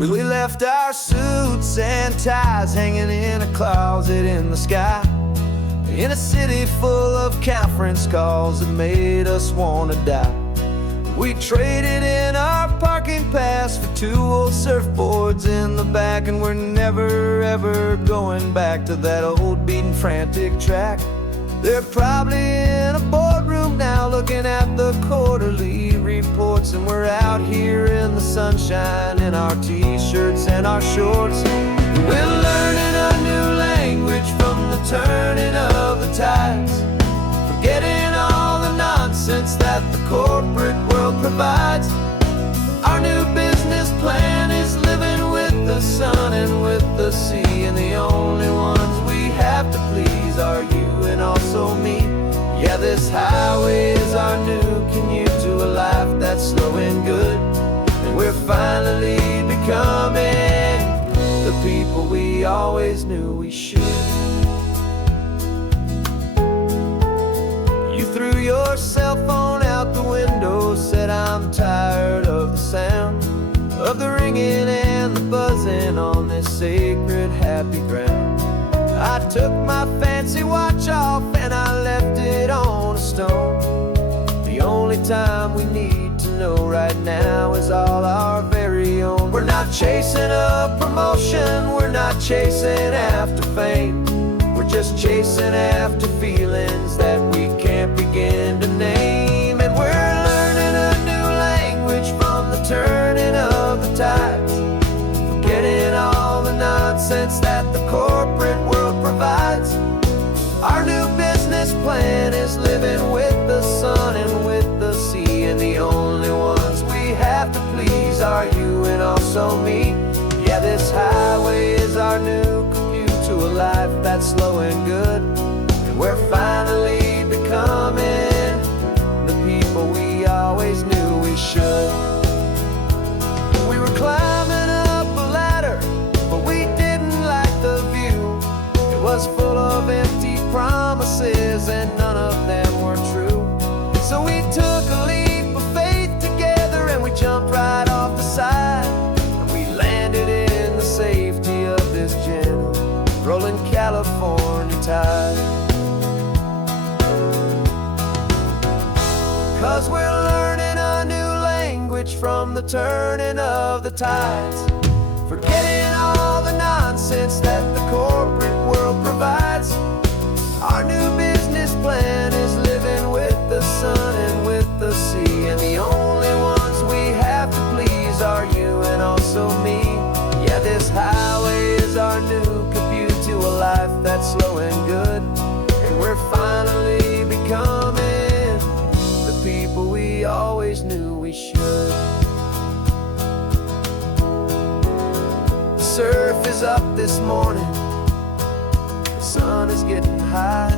We left our suits and ties hanging in a closet in the sky, in a city full of conference calls that made us wanna die. We traded in our parking pass for 2 old surfboards in the back, and we're never ever going back to that old beaten frantic track. They're probably in a boardroom now looking at the quarterly reports, and we're out here in the sunshine in our t-shirts and our shorts. We're learning a new language from the turning of the tides, forgetting all the nonsense that the corporate world provides. Our new business plan is living with the sun and with the sea, and the only ones we have to please are you and also me. Yeah, this highway is our new commute to a life that's slow and good, and we're finally becoming the people we always knew we should. You threw your cell phone out the window, said I'm tired of the sound of the ringing and the buzzing on this sacred happy ground. I took my fancy watch off and I left it on a stone. The only time we need to know right now is all our very own. We're not chasing a promotion, we're not chasing after fame, we're just chasing after feelings that we can't begin to name. And we're learning a new language from the turning of the tides, forgetting all the nonsense that the corporate world provides. Our new business plan is living with the sun and with the sea, and the only ones we have to please are you and also me. Yeah, this highway is our new commute to a life that's slow and good, and we're finally becoming the people we always knew we should. We were climbing up a ladder, but we didn't like the view. It was full of empty promises and none of them were true. So we took a leap of faith together and we jumped right off the side, and we landed in the safety of this gentle rolling California tide. 'Cause we're learning a new language from the turning of the tides, forgetting all the nonsense that the corporate world provides. Our new business plan is living with the sun and with the sea, and the only ones we have to please are you and also me. Yeah, this highway is our new commute to a life that's slow and good, and we're finally becoming the people we always knew we should. The surf is up this morning, the sun is getting high,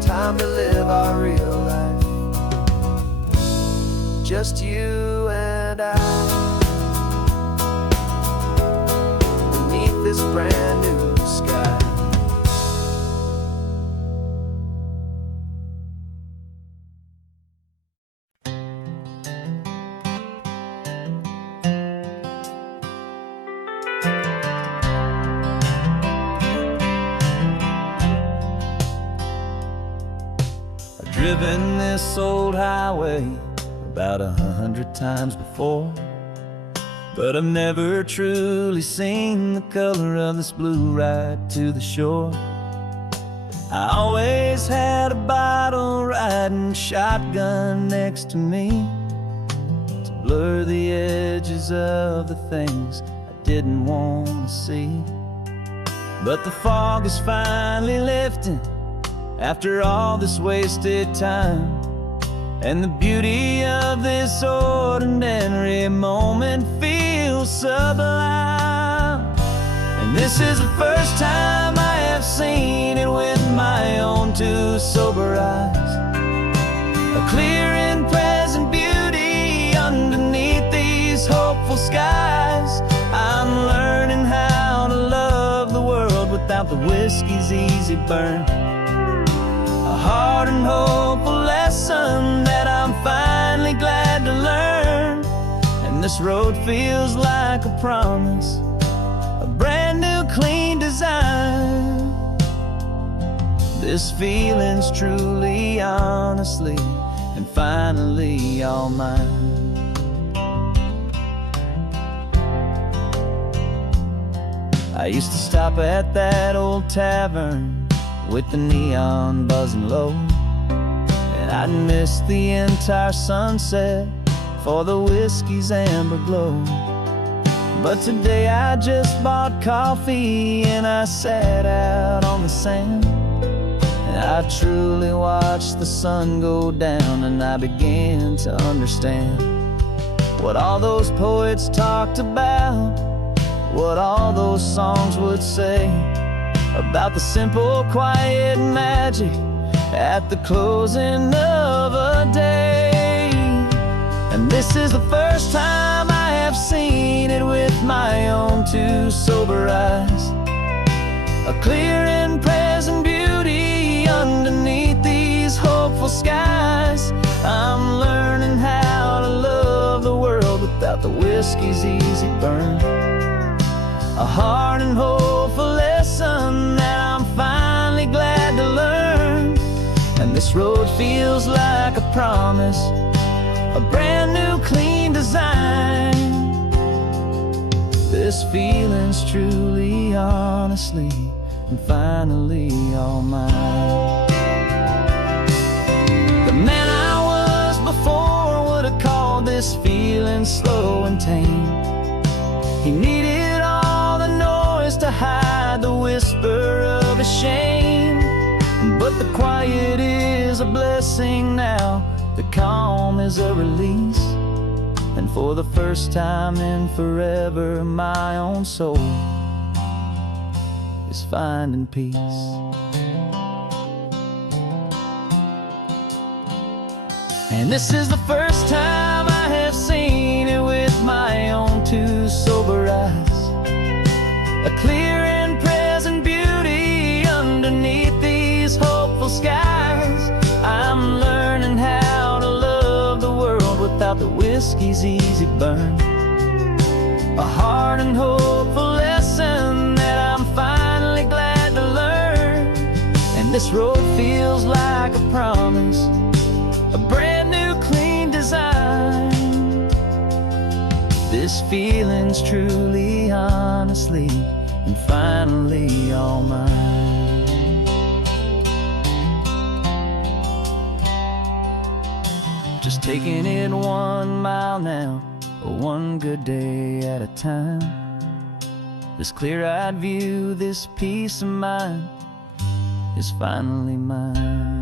time to live our real life, just you and I, beneath this brand new sky. Driven this old highway about 100 times before, but I've never truly seen the color of this blue right to the shore. I always had a bottle riding shotgun next to me to blur the edges of the things I didn't want to see. But the fog is finally lifting after all this wasted time, and the beauty of this ordinary moment feels sublime. And this is the first time I have seen it with my own two sober eyes, a clear and present beauty underneath these hopeful skies. I'm learning how to love the world without the whiskey's easy burn, a hard and hopeful lesson that I'm finally glad to learn. And the this road feels like a promise, a brand new clean design. This feeling's truly, honestly, and finally all mine. I used to stop at that old tavern with the neon buzzing low, and I'd miss the entire sunset for the whiskey's amber glow. But today I just bought coffee and I sat out on the sand, and I truly watched the sun go down, and I began to understand what all those poets talked about, what all those songs would say about the simple, quiet magic at the closing of a day. And this is the first time I have seen it with my own two sober eyes, a clear and present beauty underneath these hopeful skies. I'm learning how to love the world without the whiskey's easy burn, a hard and hopeful lesson that I'm finally glad to learn. And this road feels like a promise, a brand new clean design. This feeling's truly, honestly, and finally all mine. The man I was before would have called this feeling slow and tame. He needed all the noise to hide the whisper of his shame. But the quiet is a blessing now, the calm is a release, and for the first time in forever my own soul is finding peace. And this is the first time I have seen it with my own two sober eyes, a clear and present beauty underneath these hopeful skies. I'm learning how to love the world without the whiskey's easy burn, a hard and hopeful lesson that I'm finally glad to learn. And this road feels like a promise, a brand new clean design. This feeling's truly, honestly, and finally all mine. Just taking it 1 mile now, one good day at a time. This clear-eyed view, this peace of mind is finally mine.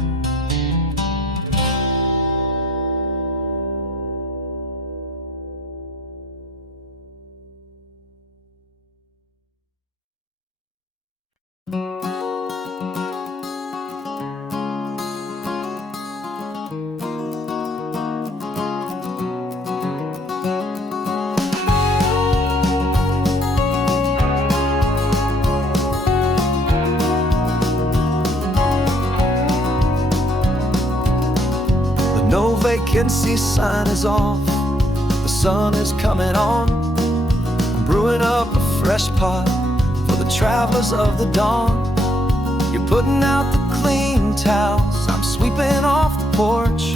No vacancy sign is off, the sun is coming on. I'm brewing up a fresh pot for the travelers of the dawn. You're putting out the clean towels, I'm sweeping off the porch.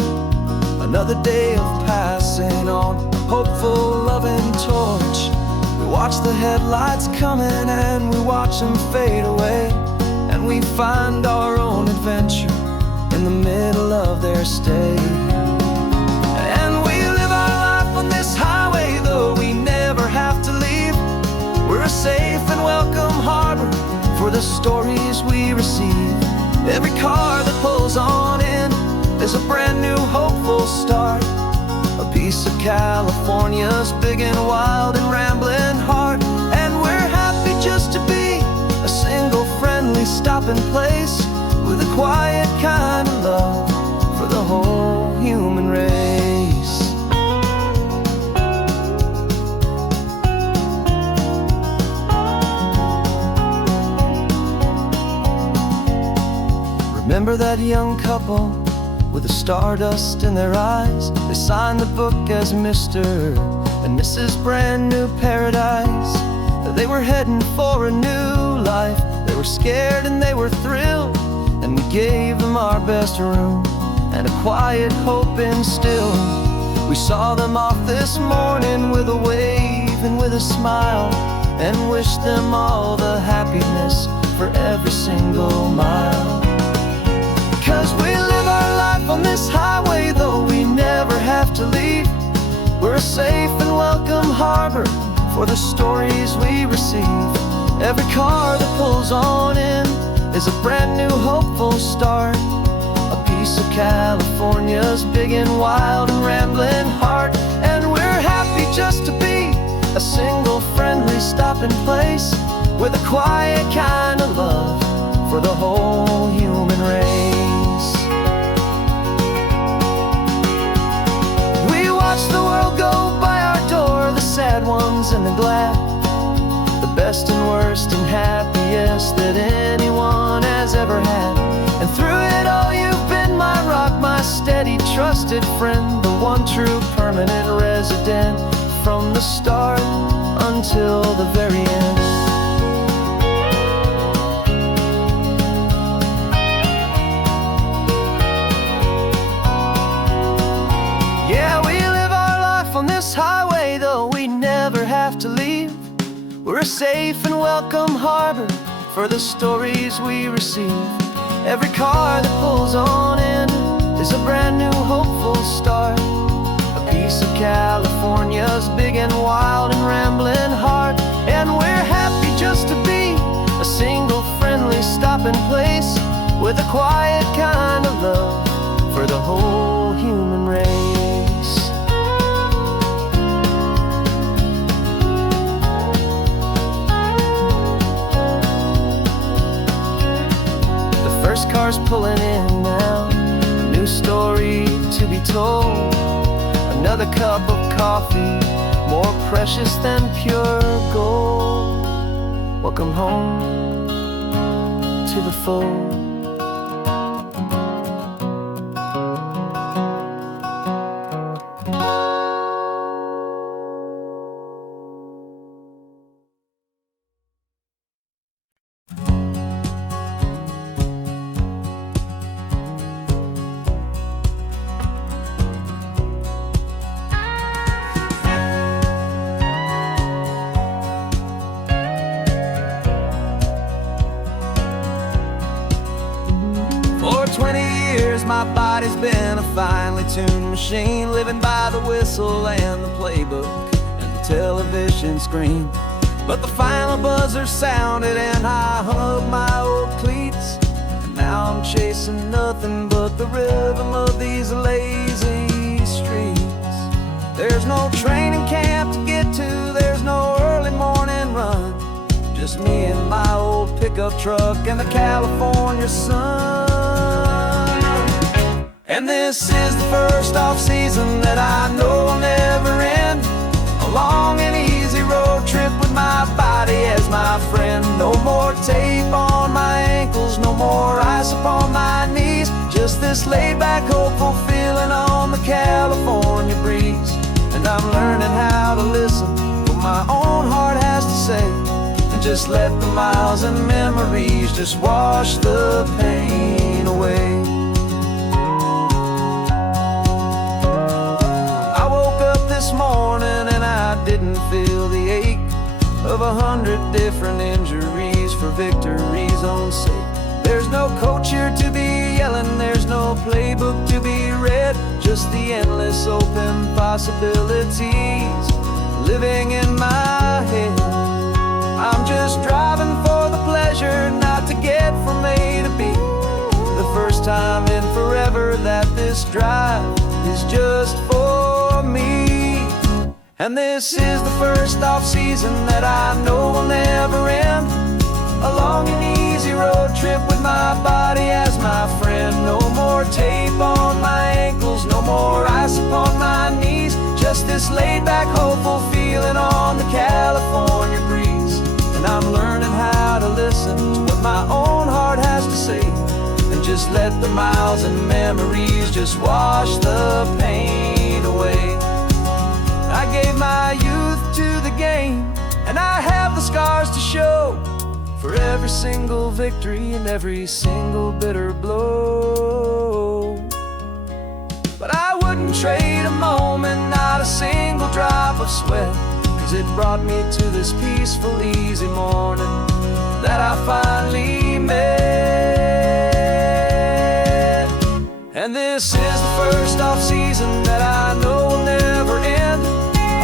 Another day of passing on, a hopeful, loving torch. We watch the headlights coming and we watch them fade away, and we find our own adventure in the middle of their stay. And we live our life on this highway, though we never have to leave. We're a safe and welcome harbor for the stories we receive. Every car that pulls on in is a brand new hopeful start, a piece of California's big and wild and rambling heart. And we're happy just to be a single friendly stopping place, with a quiet kind of love for the whole human race. Remember that young couple with the stardust in their eyes? They signed the book as Mr. and this is brand new paradise. They were heading for a new life. They were scared and they were thrilled, and we gave them our best room and a quiet hope instilled. We saw them off this morning with a wave and with a smile, and wished them all the happiness for every single mile. 'Cause we live our life on this highway, though we never have to leave. We're a safe and welcome harbor for the stories we receive. Every car that pulls on in is a brand new hopeful start, a piece of California's big and wild and rambling heart. And we're happy just to be a single friendly stopping place, with a quiet kind of love for the whole human race. We watch the world go by our door, the sad ones and the glad, the best and worst and happiest that anyone has ever had. And through it all you've been my rock, my steady trusted friend, the one true permanent resident, from the start until the very end. Yeah, we live our life on this highway, though we never have to leave. We're a safe and welcome harbor for the stories we receive. Every car that pulls on in is a brand new hopeful start, a piece of California's big and wild and rambling heart. And we're happy just to be a single friendly stopping place, with a quiet kind of love for the whole human race. The first car's pulling in now, a new story to be told. Another cup of coffee, more precious than pure gold. Welcome home to the fold. For 20 years my body's been a finely tuned machine, living by the whistle and the playbook and the television screen. But the final buzzer sounded and I hung up my old cleats, and now I'm chasing nothing but the rhythm of these lazy streets. There's no training camp to get to, there's no early morning run, just me and my old pickup truck and the California sun. And this is the first off-season that I know will never end, a long and easy road trip with my body as my friend. No more tape on my ankles, no more ice upon my knees, just this laid-back, hopeful feeling on the California breeze. And I'm learning how to listen to what my own heart has to say, and just let the miles and memories just wash the pain away. I woke up this morning and I didn't feel the ache of 100 different injuries for victory's own sake. There's no coach here to be yelling, there's no playbook to be read, just the endless open possibilities living in my head. I'm just driving for the pleasure, not to get from A to B. The first time in forever that this drive is just for me. And this is the first off-season that I know will never end, a long and easy road trip with my body as my friend. No more tape on my ankles, no more ice upon my knees, just this laid-back, hopeful feeling on the California breeze. And I'm learning how to listen to what my own heart has to say, and just let the miles and memories just wash the pain away. I gave my youth to the game, and I have the scars to show for every single victory and every single bitter blow. But I wouldn't trade a moment, not a single drop of sweat, 'cause it brought me to this peaceful, easy morning that I finally met. And this is the first off-season that I know will never end.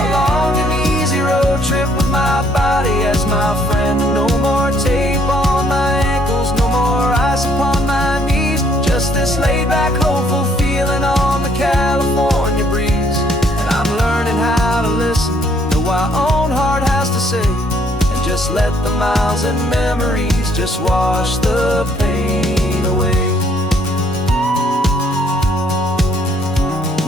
A long and easy road trip with my body as my friend. No more tape on my ankles, no more ice upon my knees. Just this laid-back, hopeful feeling on the California breeze. And I'm learning how to listen to what my own heart has to say, and just let the miles and memories just wash the pain away.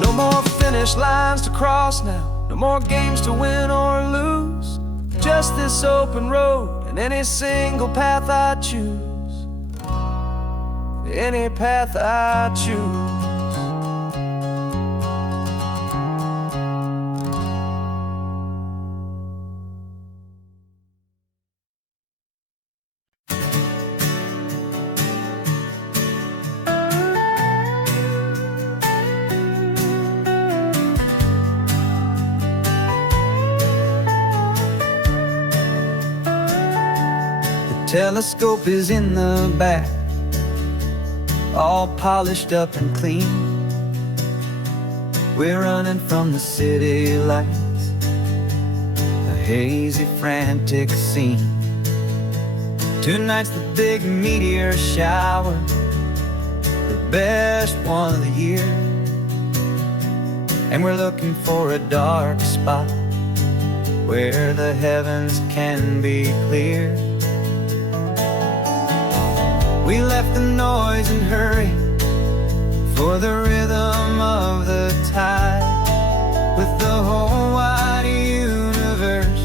No more finish lines to cross now, no more games to win or lose. Just this open road and any single path I choose. Any path I choose. Telescope is in the back, all polished up and clean. We're running from the city lights, a hazy, frantic scene. Tonight's the big meteor shower, the best one of the year. And we're looking for a dark spot where the heavens can be clear. We left the noise and hurry for the rhythm of the tide, with the whole wide universe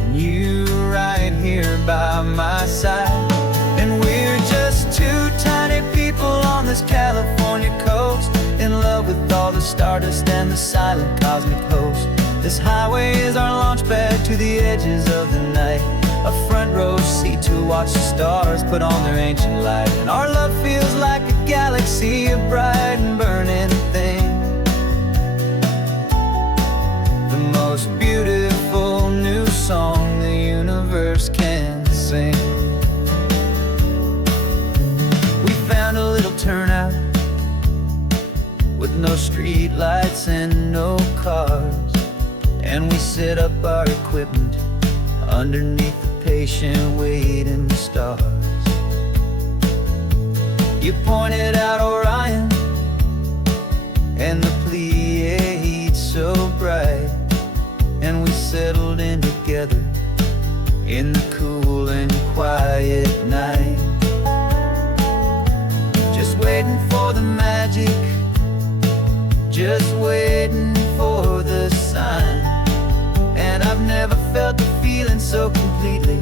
and you right here by my side. And we're just two tiny people on this California coast, in love with all the stardust and the silent cosmic host. This highway is our launch pad to the edges of the night, a front row seat to watch the stars put on their ancient light. And our love feels like a galaxy, a bright and burning thing, the most beautiful new song the universe can sing. We found a little turnout with no street lights and no cars, and we set up our equipment underneath the patient waiting stars. You pointed out Orion and the Pleiades so bright, and we settled in together in the cool and quiet night, just waiting for the magic, just waiting for the sign. And I've never felt the feeling so completely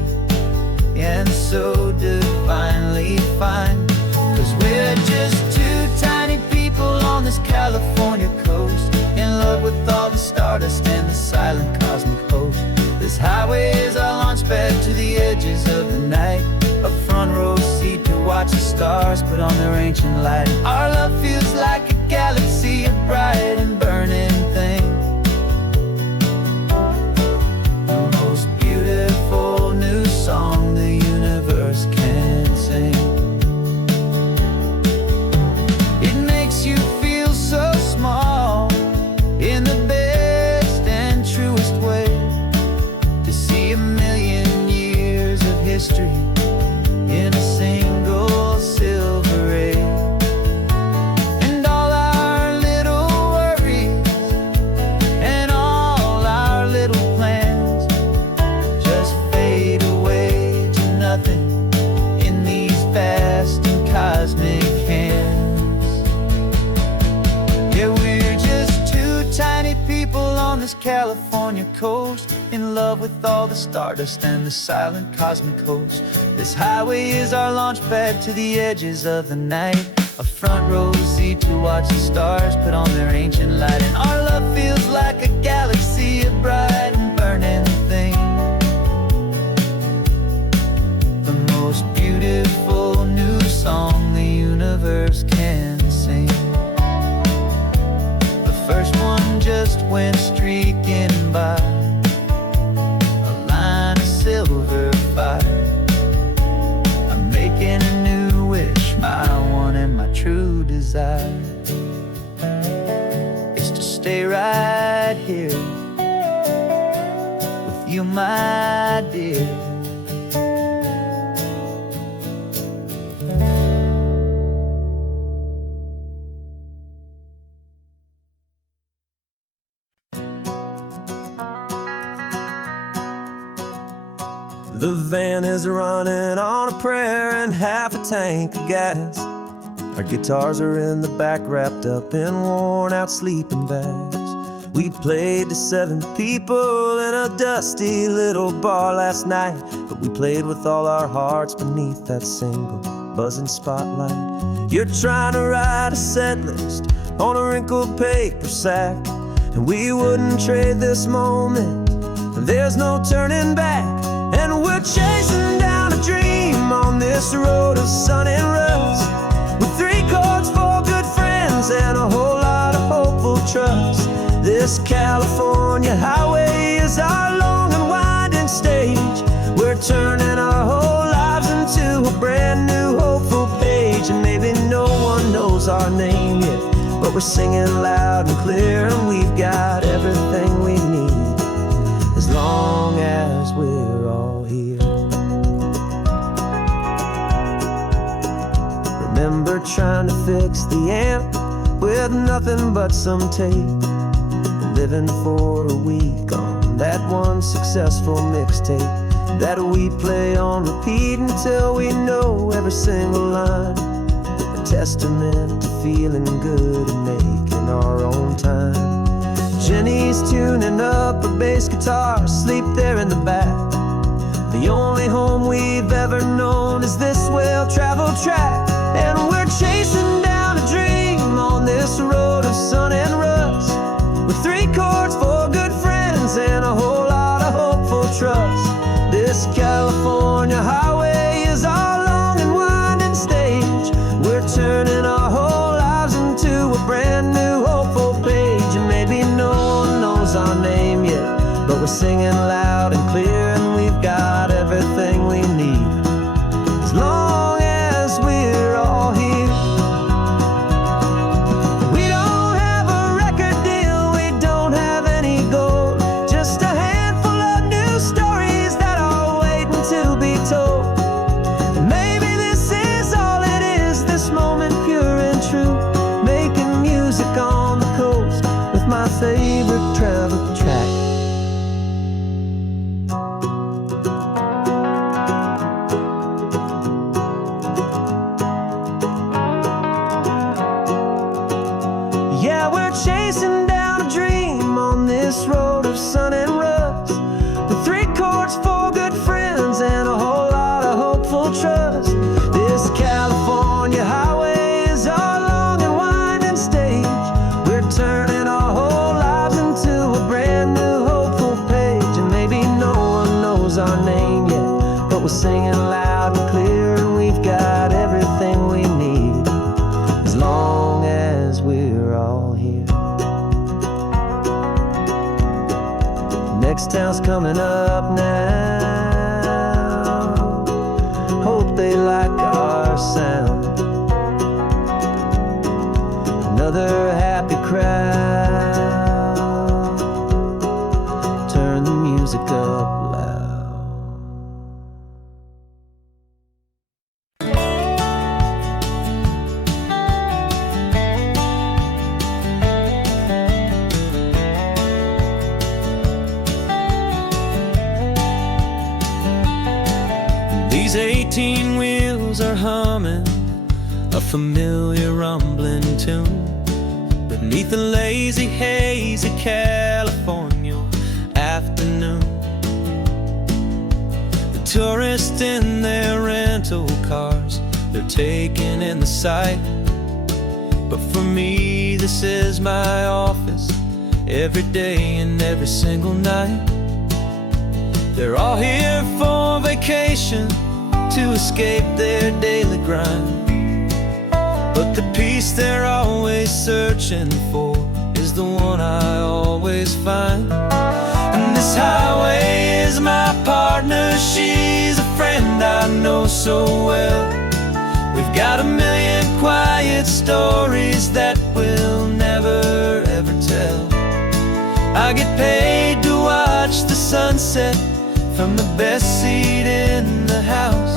and so divinely fine, 'cause we're just two tiny people on this California coast, in love with all the stardust and the silent cosmic host. This highway is our launch pad to the edges of the night, a front row seat to watch the stars put on their ancient light. Our love feels like a galaxy, a bright and burning thing, the most beautiful new song the universe can sing. It makes you feel so small in the best and truest way, to see a million years of history in a single silver ray. And all our little worries and all our little plans just fade away to nothing in these vast and cosmic hands. Yeah, we're just two tiny people on this California coast, in love with all the stardust and the silent cosmic host. This highway is our launch pad to the edges of the night, a front row seat to watch the stars put on their ancient light. And our love feels like a galaxy, a first can sing. The first one just went streaking by, a line of silver fire. I'm making a new wish, my one and my true desire is to stay right here with you, my dear. The van is running on a prayer and half a tank of gas. Our guitars are in the back, wrapped up in worn-out sleeping bags. We played to 7 people in a dusty little bar last night, but we played with all our hearts beneath that single buzzing spotlight. You're trying to write a set list on a wrinkled paper sack, and we wouldn't trade this moment. There's no turning back. And we're chasing down a dream on this road of sun and rust, with 3 chords, 4 good friends, and a whole lot of hopeful trust. This California highway is our long and winding stage. We're turning our whole lives into a brand new hopeful page. And maybe no one knows our name yet, but we're singing loud and clear, and we've got everything we need, as long as we're all here. Remember trying to fix the amp with nothing but some tape, living for a week on that one successful mixtape that we play on repeat until we know every single line. A testament to feeling good and making our own time. Jenny's tuning up her bass guitar, asleep there in the back. The only home we've ever known is this well-traveled track. And we're chasing down a dream on this road of sun and rust, with 3 chords, 4 good friends, and a whole lot of hopeful trust. This California highway is our long and winding stage. We're turning our whole lives into a brand new hopeful page. And maybe no one knows our name yet, but we're singing loud and clear, and we've got everything we need, as long as we're all here. We don't have a record deal, we don't have any gold, just a handful of new stories that are waiting to be told. And maybe this is all it is, this moment pure and true, making music on the coast with my favorite travel track. Yeah, we're chasing down a dream on this road of sun and rust, with 3 chords, 4 good friends, and a whole lot of hopeful trust. This California highway is our long and winding stage. We're turning our whole lives into a brand new hopeful page. And maybe no one knows our name yet, but we're singing loud and clear, and we've got everything we need, as long as we're all here. Next town's coming up now, hope they like our sound. Another happy crowd, turn the music up loud. These 18 wheels are humming a familiar rumbling tune beneath the lazy haze of California afternoon. The tourists in their rental cars, they're taking in the sight. But for me, this is my office, every day and every single night. They're all here for vacation, to escape their daily grind. But the place they're always searching for is the one I always find. And this highway is my partner, she's a friend I know so well. We've got a million quiet stories that we'll never ever tell. I get paid to watch the sunset from the best seat in the house.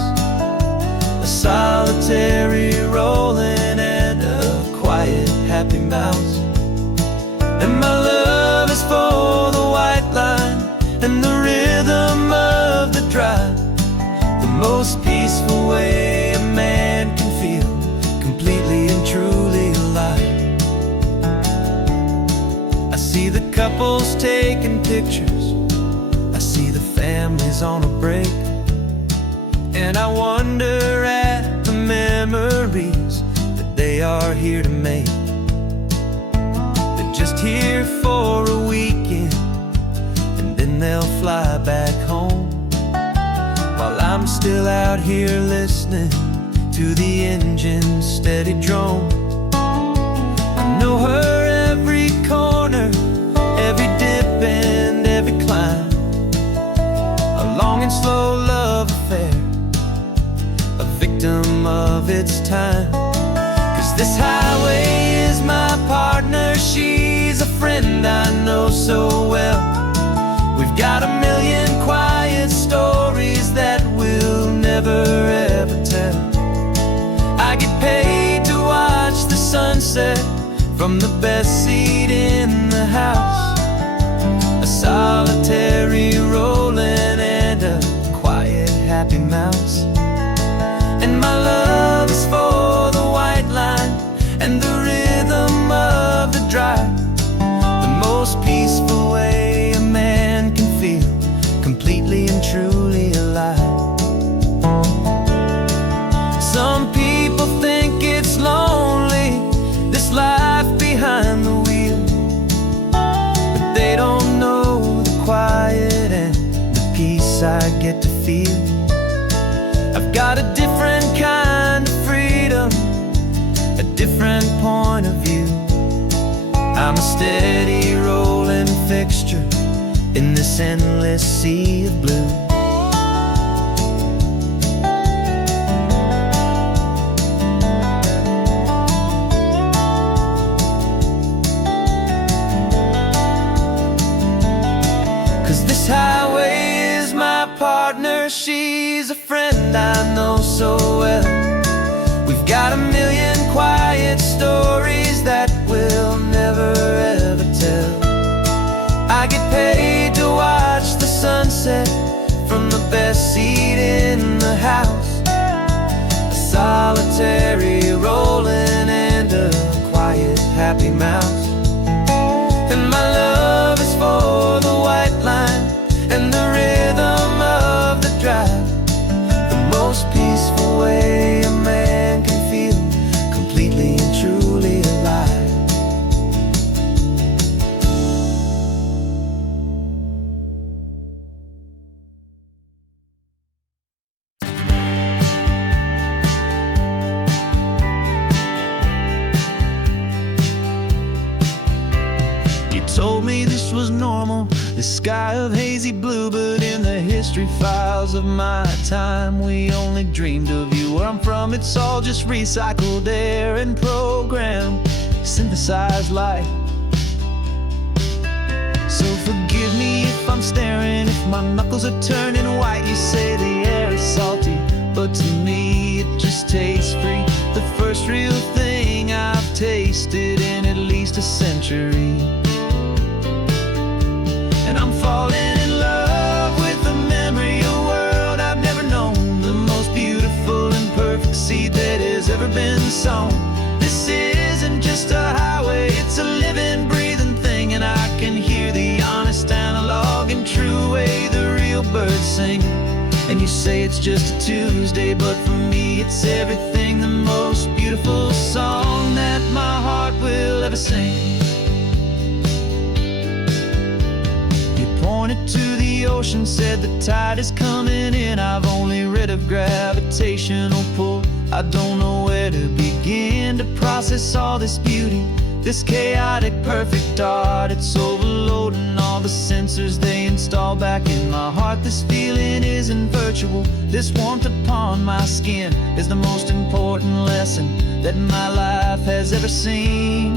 A solitary rolling and a quiet happy mouse. And my love is for the white line and the rhythm of the drive. The most peaceful way a man can feel completely and truly alive. I see the couples taking pictures, I see the families on a break, and I wonder at the memories that they are here to make. They're just here for a weekend and then they'll fly back home, while I'm still out here listening to the engine's steady drone. I know her every corner, every dip and every climb. A long and slow love affair, a victim of its time. 'Cause this highway is my partner, she's a friend I know so well. We've got a million quiet stories that we'll never ever tell. I get paid to watch the sunset from the best seat in the house. A solitary rolling and a quiet happy mouse. And my love is for the white line and the rhythm of the drive. The most peaceful way a man can feel completely and truly alive. Some people think it's lonely, this life behind the wheel, but they don't know the quiet and the peace I get to feel. I've got a different kind of freedom, a different point of view. I'm a steady rolling fixture in this endless sea of blue. 'Cause this highway is my partner, she's a friend I know so well. We've got a million quiet stories that we'll never ever tell. I get paid to watch the sunset from the best seat in the house. A solitary rolling and a quiet happy mouse. And my love is for the white line and the rhythm of the drive. The most peaceful way a man can feel completely and truly alive. Told me this was normal, this sky of hazy blue, but in the history files of my time, we only dreamed of you. Where I'm from, it's all just recycled air and programmed, synthesized light. So forgive me if I'm staring, if my knuckles are turning white. You say the air is salty, but to me it just tastes free. The first real thing I've tasted in at least a century. And I'm falling in love with the memory of a world I've never known, the most beautiful and perfect seed that has ever been sown. This isn't just a highway, it's a living, breathing thing, and I can hear the honest analog and true way the real birds sing. And you say it's just a Tuesday, but for me it's everything, the most beautiful song that my heart will ever sing. Pointed to the ocean, said the tide is coming in. I've only read of gravitational pull, I don't know where to begin to process all this beauty, this chaotic, perfect art. It's overloading all the sensors they install back in my heart. This feeling isn't virtual. This warmth upon my skin is the most important lesson that my life has ever seen.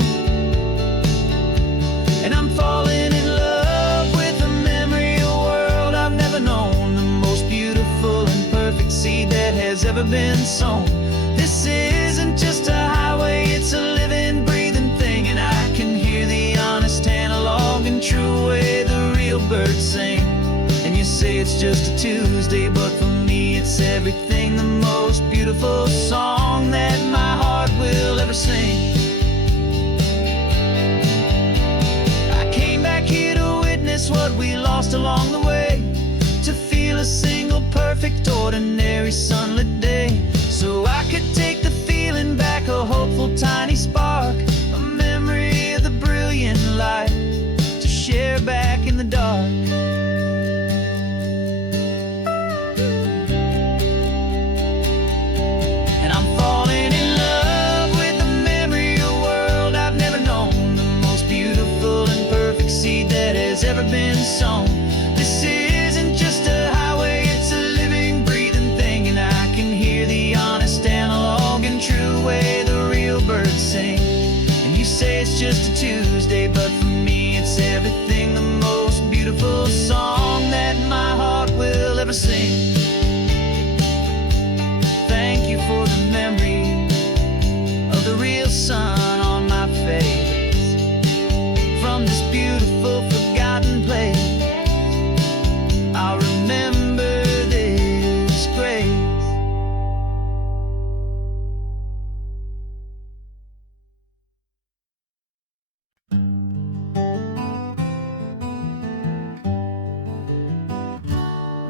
And I'm falling in love with the memory of a world I've never known, the most beautiful and perfect seed that has ever been sown. This isn't just a highway, it's a living, breathing thing, and I can hear the honest analog and true way the real birds sing. And you say it's just a Tuesday, but for me it's everything, the most beautiful song that my heart will ever sing. I came back here to witness what we lost along the way, to feel a single perfect ordinary sunlit day, so I could take the feeling back, a hopeful tiny spark, a memory of the brilliant light to share back in the dark. And I'm falling in love with the memory of a world I've never known, the most beautiful and perfect seed that has ever been sown. This isn't just a highway, it's a living, breathing thing, and I can hear the honest analog and true way the real birds sing. And you say it's just a Tuesday, but for me it's everything, the most beautiful song that my heart will ever sing. Thank you for the memory of the real sun on my face, from this beautiful forgotten place. I'll remember this grace.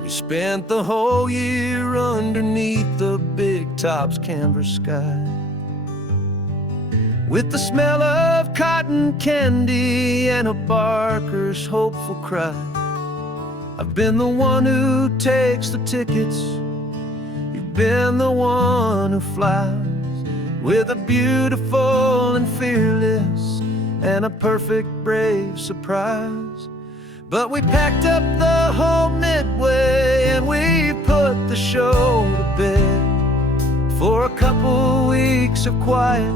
We spent the whole year underneath the big top's canvas sky, with the smell of cotton candy and a barker's hopeful cry. I've been the one who takes the tickets, you've been the one who flies, with a beautiful and fearless and a perfect brave surprise. But we packed up the whole midway and we put the show to bed, for a couple weeks of quiet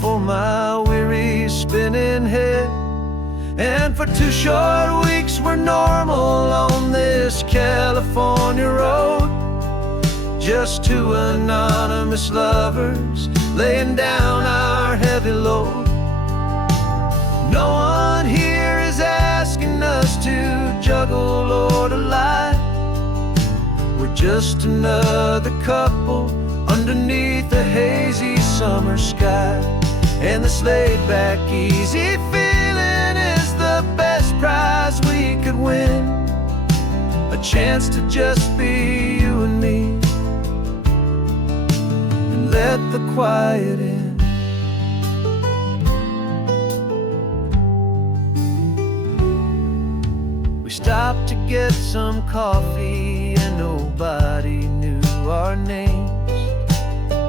for my weary spinning head. And for 2 short weeks we're normal on this California road, just 2 anonymous lovers laying down our heavy load. No one here is asking us to juggle or to lie. We're just another couple underneath a hazy summer sky. And this laid-back, easy feeling is the best prize we could win, a chance to just be you and me, and let the quiet in. We stopped to get some coffee and nobody knew our names.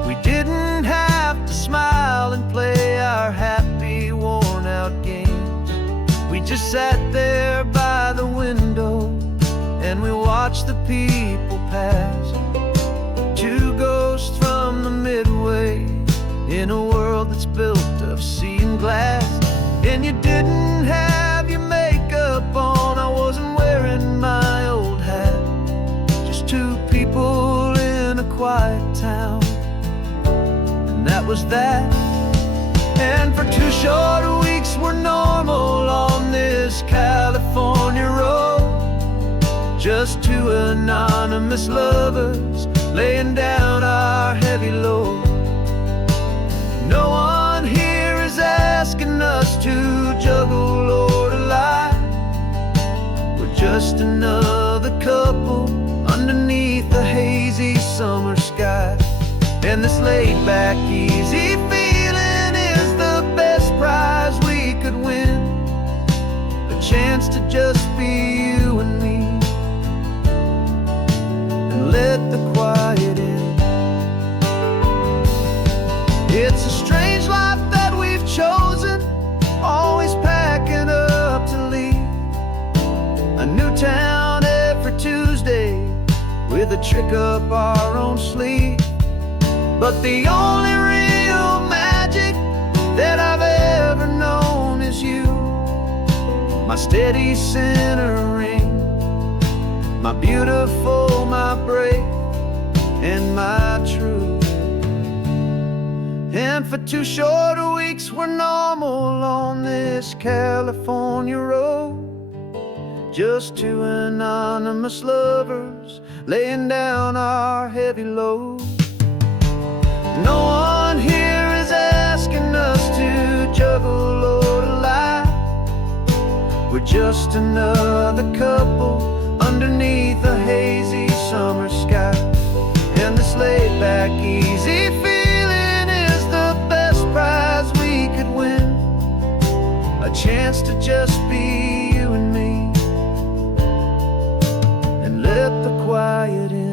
We didn't have to smile and play our happy, worn-out games. We just sat there by the window and we watched the people pass, 2 ghosts from the midway in a world that's built of sea and glass. And you didn't have your makeup on, I wasn't wearing my old hat, just 2 people in a quiet town, and that was that. And for 2 short weeks we're normal on this California road, just 2 anonymous lovers laying down our heavy load. No one here is asking us to juggle or to lie. We're just another couple underneath the hazy summer sky. And this laid-back, easy feeling is the best prize we could win, a chance to just be you and me, and let the quiet in. trick up our own sleeve. But the only real magic that I've ever known is you, my steady centering, my beautiful, my brave, and my true. And for 2 short weeks we're normal on this California road, just 2 anonymous lovers laying down our heavy load. No one here is asking us to juggle or to lie. We're just another couple underneath a hazy summer sky. And this laid back, easy feeling is the best prize we could win, a chance to just be you and me, and let the quiet in.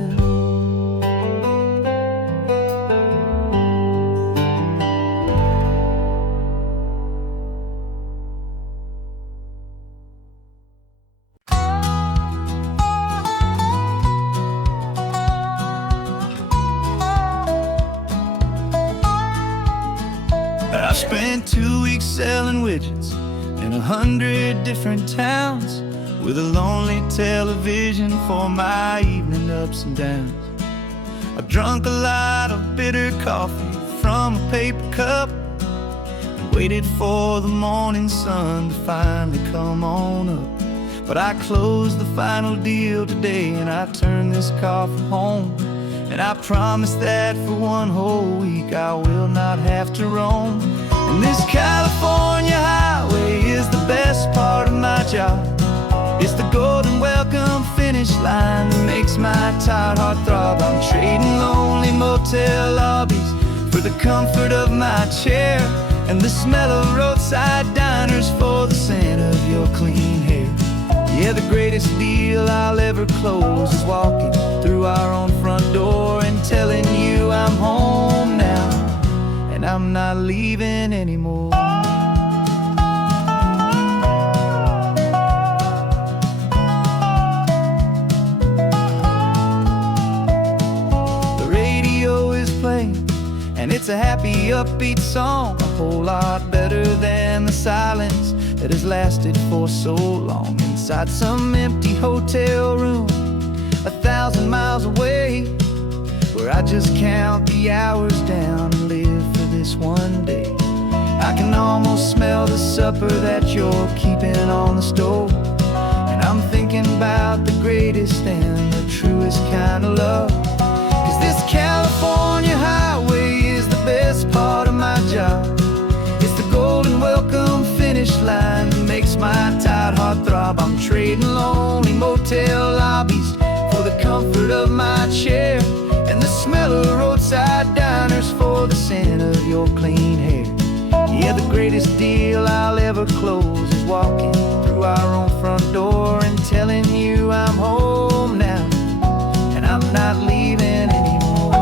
I spent 2 weeks selling widgets in 100 different towns, with a lonely television for my evening ups and downs. I've drunk a lot of bitter coffee from a paper cup, and waited for the morning sun to finally come on up. But I closed the final deal today, and I turned this car for home. And I promise that for 1 whole week I will not have to roam. And this California highway is the best part of my job. It's the golden welcome finish line that makes my tired heart throb. I'm trading lonely motel lobbies for the comfort of my chair, and the smell of roadside diners for the scent of your clean hair. Yeah, the greatest deal I'll ever close is walking through our own front door and telling you I'm home now, and I'm not leaving anymore. The radio is playing, and it's a happy, upbeat song, a whole lot better than the silence that has lasted for so long. Inside some empty hotel room 1,000 miles away, where I just count the hours down and live for this one day. I can almost smell the supper that you're keeping on the stove, and I'm thinking about the greatest and the truest kind of love. 'Cause this California highway is the best part of my job. It's the golden welcome finish line that makes my tired heart throb. I'm trading lonely motel lobbies for the comfort of my chair, and the smell of roadside diners for the scent of your clean hair. Yeah, the greatest deal I'll ever close is walking through our own front door and telling you I'm home now, and I'm not leaving anymore.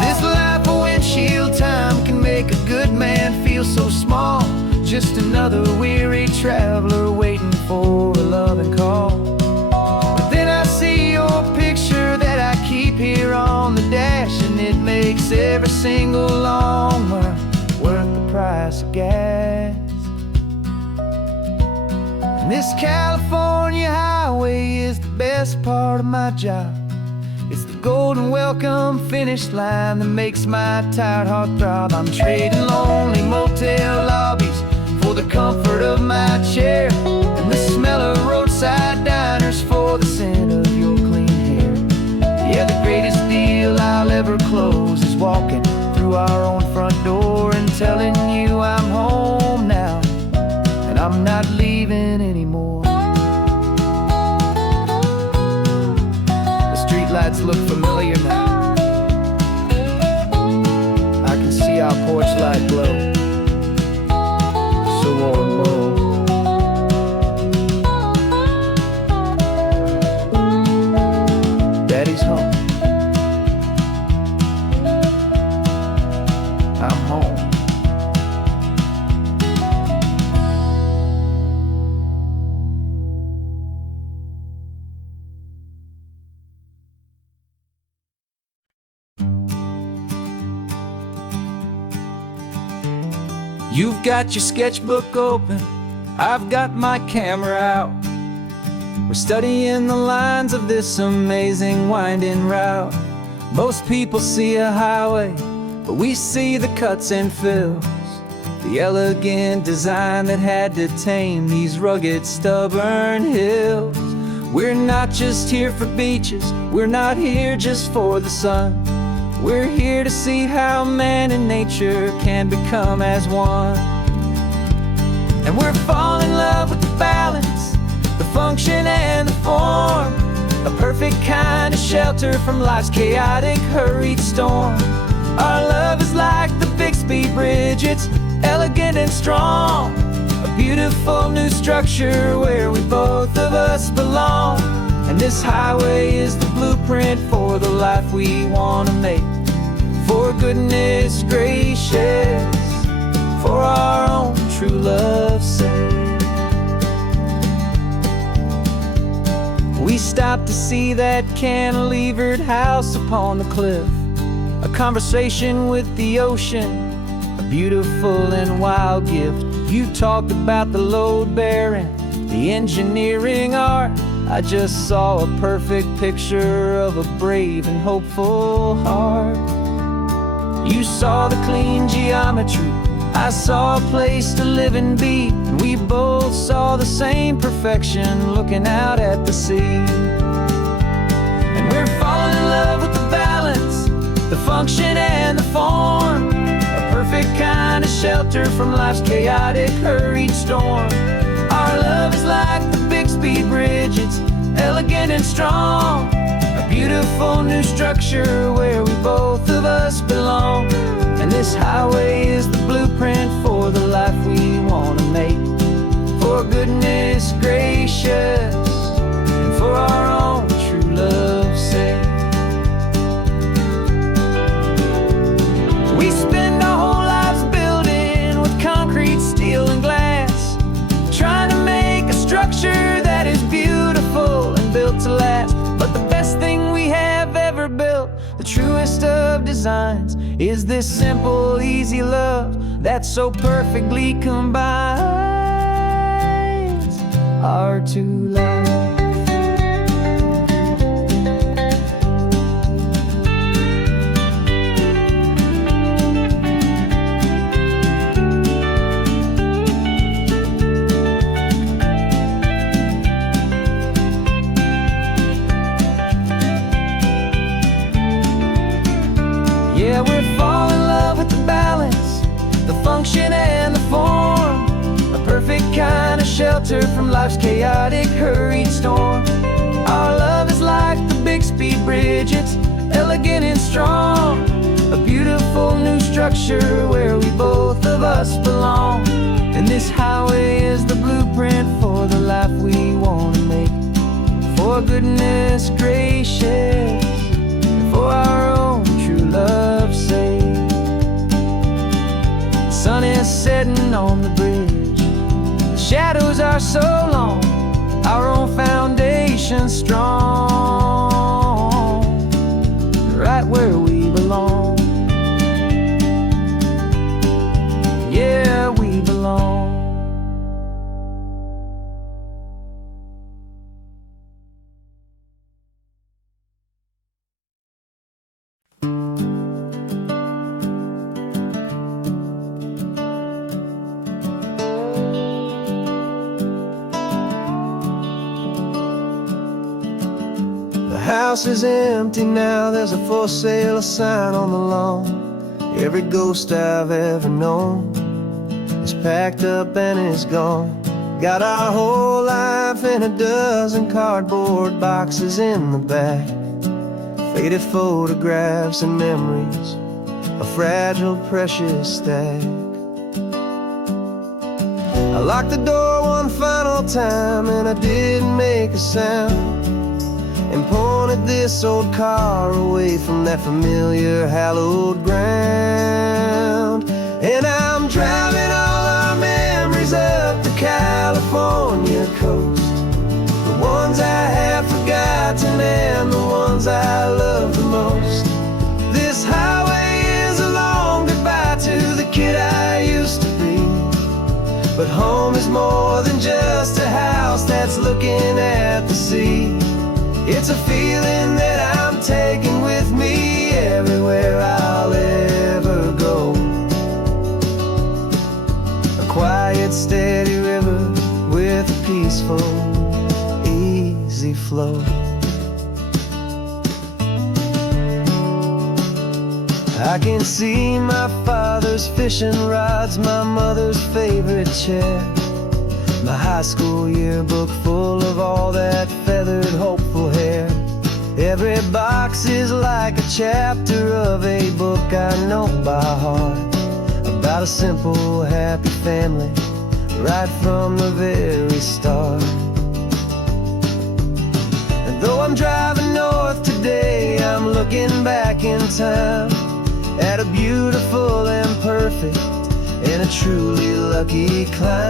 This life of windshield time can make a good man feel so small, just another weary traveler waiting for a loving call. But then I see your picture that I keep here on the dash, and it makes every single long mile worth the price of gas. And this California highway is the best part of my job. It's the golden welcome finish line that makes my tired heart throb. I'm trading lonely motel lobbies for the comfort of my chair, and the smell of roadside diners for the scent of your clean hair. Yeah, the greatest deal I'll ever close is walking through our own front door and telling you I'm home now, and I'm not leaving anymore. The streetlights look familiar now. I can see our porch light glow, so warm, low. Daddy's home. I'm home. You've got your sketchbook open, I've got my camera out. We're studying the lines of this amazing winding route. Most people see a highway, but we see the cuts and fills, the elegant design that had to tame these rugged, stubborn hills. We're not just here for beaches, we're not here just for the sun. We're here to see how man and nature can become as one. And we're falling in love with the balance, the function and the form, a perfect kind of shelter from life's chaotic, hurried storm. Our love is like the Bixby Bridge, it's elegant and strong, a beautiful new structure where we both of us belong. And this highway is the blueprint for the life we want to make. For goodness gracious, for our own true love's sake. We stopped to see that cantilevered house upon the cliff, a conversation with the ocean, a beautiful and wild gift. You talked about the load bearing, the engineering art. I just saw a perfect picture of a brave and hopeful heart. You saw the clean geometry, I saw a place to live and be, and we both saw the same perfection looking out at the sea. And we're falling in love with the balance, the function and the form, a perfect kind of shelter from life's chaotic, hurried storm. Our love is like the Bixby Bridge, it's elegant and strong, a beautiful new structure where we both of us belong. And this highway is the blueprint for the life we want to make. For goodness gracious, and for our own true love's sake. We spend our whole lives building with concrete, steel and glass, trying to make a structure that is beautiful and built to last. But the best thing we have ever built, the truest of designs, is this simple, easy love that so perfectly combines our two lives. Yeah, we're falling in love with the balance, the function and the form, a perfect kind of shelter from life's chaotic, hurried storm. Our love is like the Bixby Bridge, it's elegant and strong, a beautiful new structure where we both of us belong. And this highway is the blueprint for the life we want to make. For goodness gracious, for our own true love's sake. The sun is setting on the bridge, the shadows are so long, our own foundation strong, right where we belong. Yeah, we belong. The house is empty now, there's a for sale sign on the lawn. Every ghost I've ever known is packed up and is gone. Got our whole life in a dozen cardboard boxes in the back, faded photographs and memories, a fragile, precious stack. I locked the door one final time and I didn't make a sound, and pointed this old car away from that familiar hallowed ground. And I'm driving all our memories up the California coast, the ones I have forgotten and the ones I love the most. This highway is a long goodbye to the kid I used to be, just a house that's looking at the sea. It's a feeling that I'm taking with me everywhere I'll ever go. A quiet, steady river with a peaceful, easy flow. I can see my father's fishing rods, my mother's favorite chair, my high school yearbook full of all that feathered, hopeful hair. Every box is like a chapter of a book I know by heart, about a simple, happy family right from the very start. And though I'm driving north today, I'm looking back in time at a beautiful and perfect and a truly lucky climb.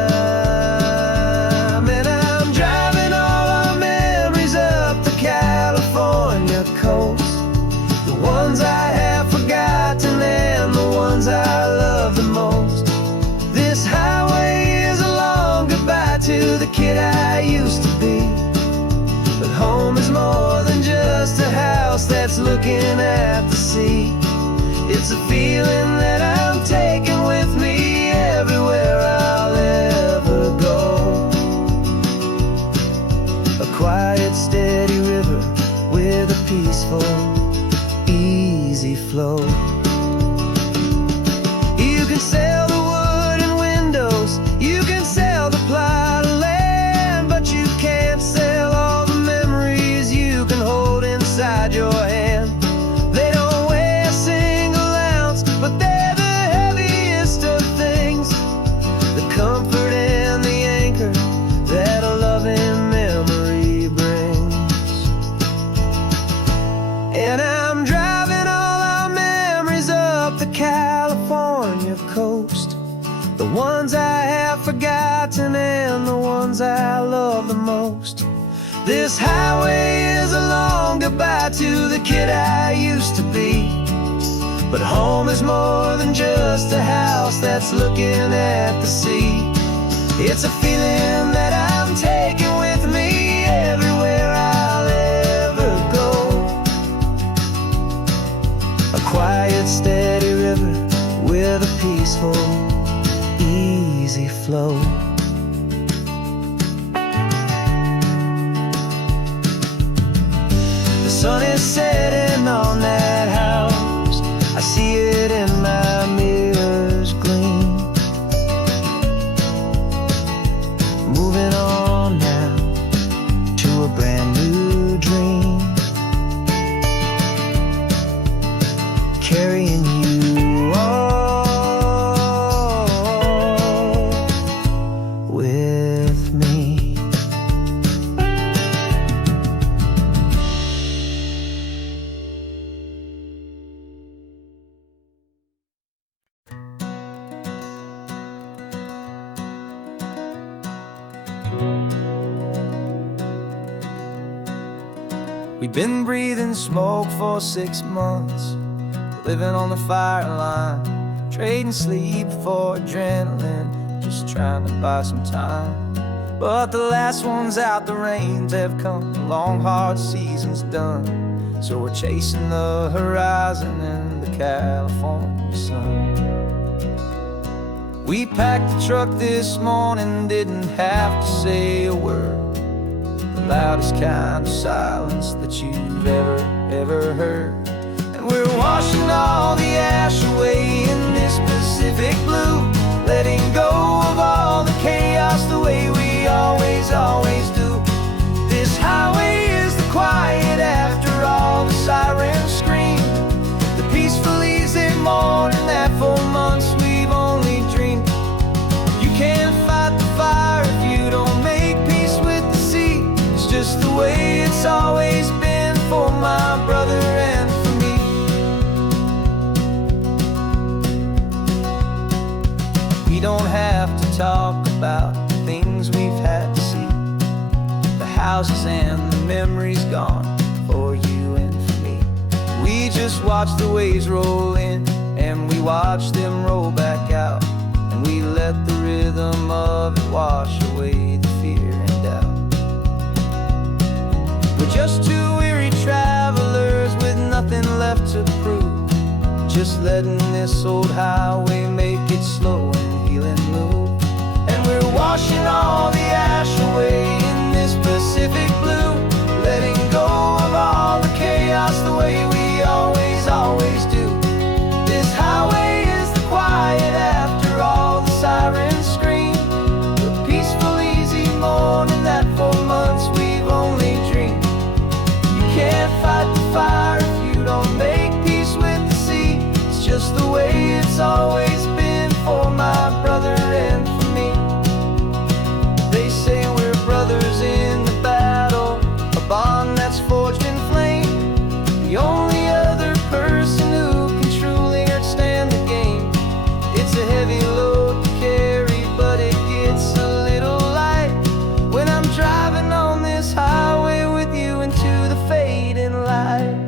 And I'm driving all our memories up the California coast, the ones I have forgotten and the ones I love the most. This highway is a long goodbye to the kid I used to be. But home is more than just a house that's looking at the sea. It's a feeling that I'm taking with me everywhere I'll ever go. A quiet, steady river with a peaceful, easy flow. You can sail the wooden windows, you can sail the plot of land, but you can't sail all the memories you can hold inside your hand. They don't weigh a single ounce, but they're the heaviest of things, the comfort and the anchor that a loving memory brings. And I'm driving all our memories up the California coast, the ones I have forgotten and the ones I love the most. This highway is a long goodbye to the kid I used to be. But home is more than just a house that's looking at the sea. It's a feeling that I'm taking with me everywhere I'll ever go. A quiet, steady river with a peaceful, easy flow. The sun is setting on that house, I see it in my mirror's gleam. Moving on now to a brand new dream, carrying you all with me. We've been breathing smoke for 6 months, living on the fire line, trading sleep for adrenaline, just trying to buy some time. But the last one's out, the rains have come, the long hard season's done, so we're chasing the horizon in the California sun. We packed the truck this morning, didn't have to say a word, the loudest kind of silence that you've ever heard. And we're washing all the ash away in this Pacific blue, letting go of all the chaos the way we always do. This highway is the quiet after all the sirens scream, the peaceful easy morning that for months we've only dreamed. You can't fight the fire if you don't make peace with the sea. It's just the way it's always been for my brother and for me. We don't have to talk about the things we've had to see, the houses and the memories gone for you and for me. We just watch the waves roll in and we watch them roll back out, and we let the rhythm of it wash away the just letting this old highway make its slow and healing move. And we're washing all the ash away in this Pacific blue, letting go of all the chaos the way we always, always do. This highway is the quiet after all the sirens scream, the peaceful, easy morning that for months we've only dreamed. You can't fight the fire if you don't make peace with the sea. It's just the way it's always been for my brother and for me. They say we're brothers in the battle, a bond that's forged in flame. The only other person who can truly understand the game. It's a heavy load to carry, but it gets a little light when I'm driving on this highway with you into the fading light.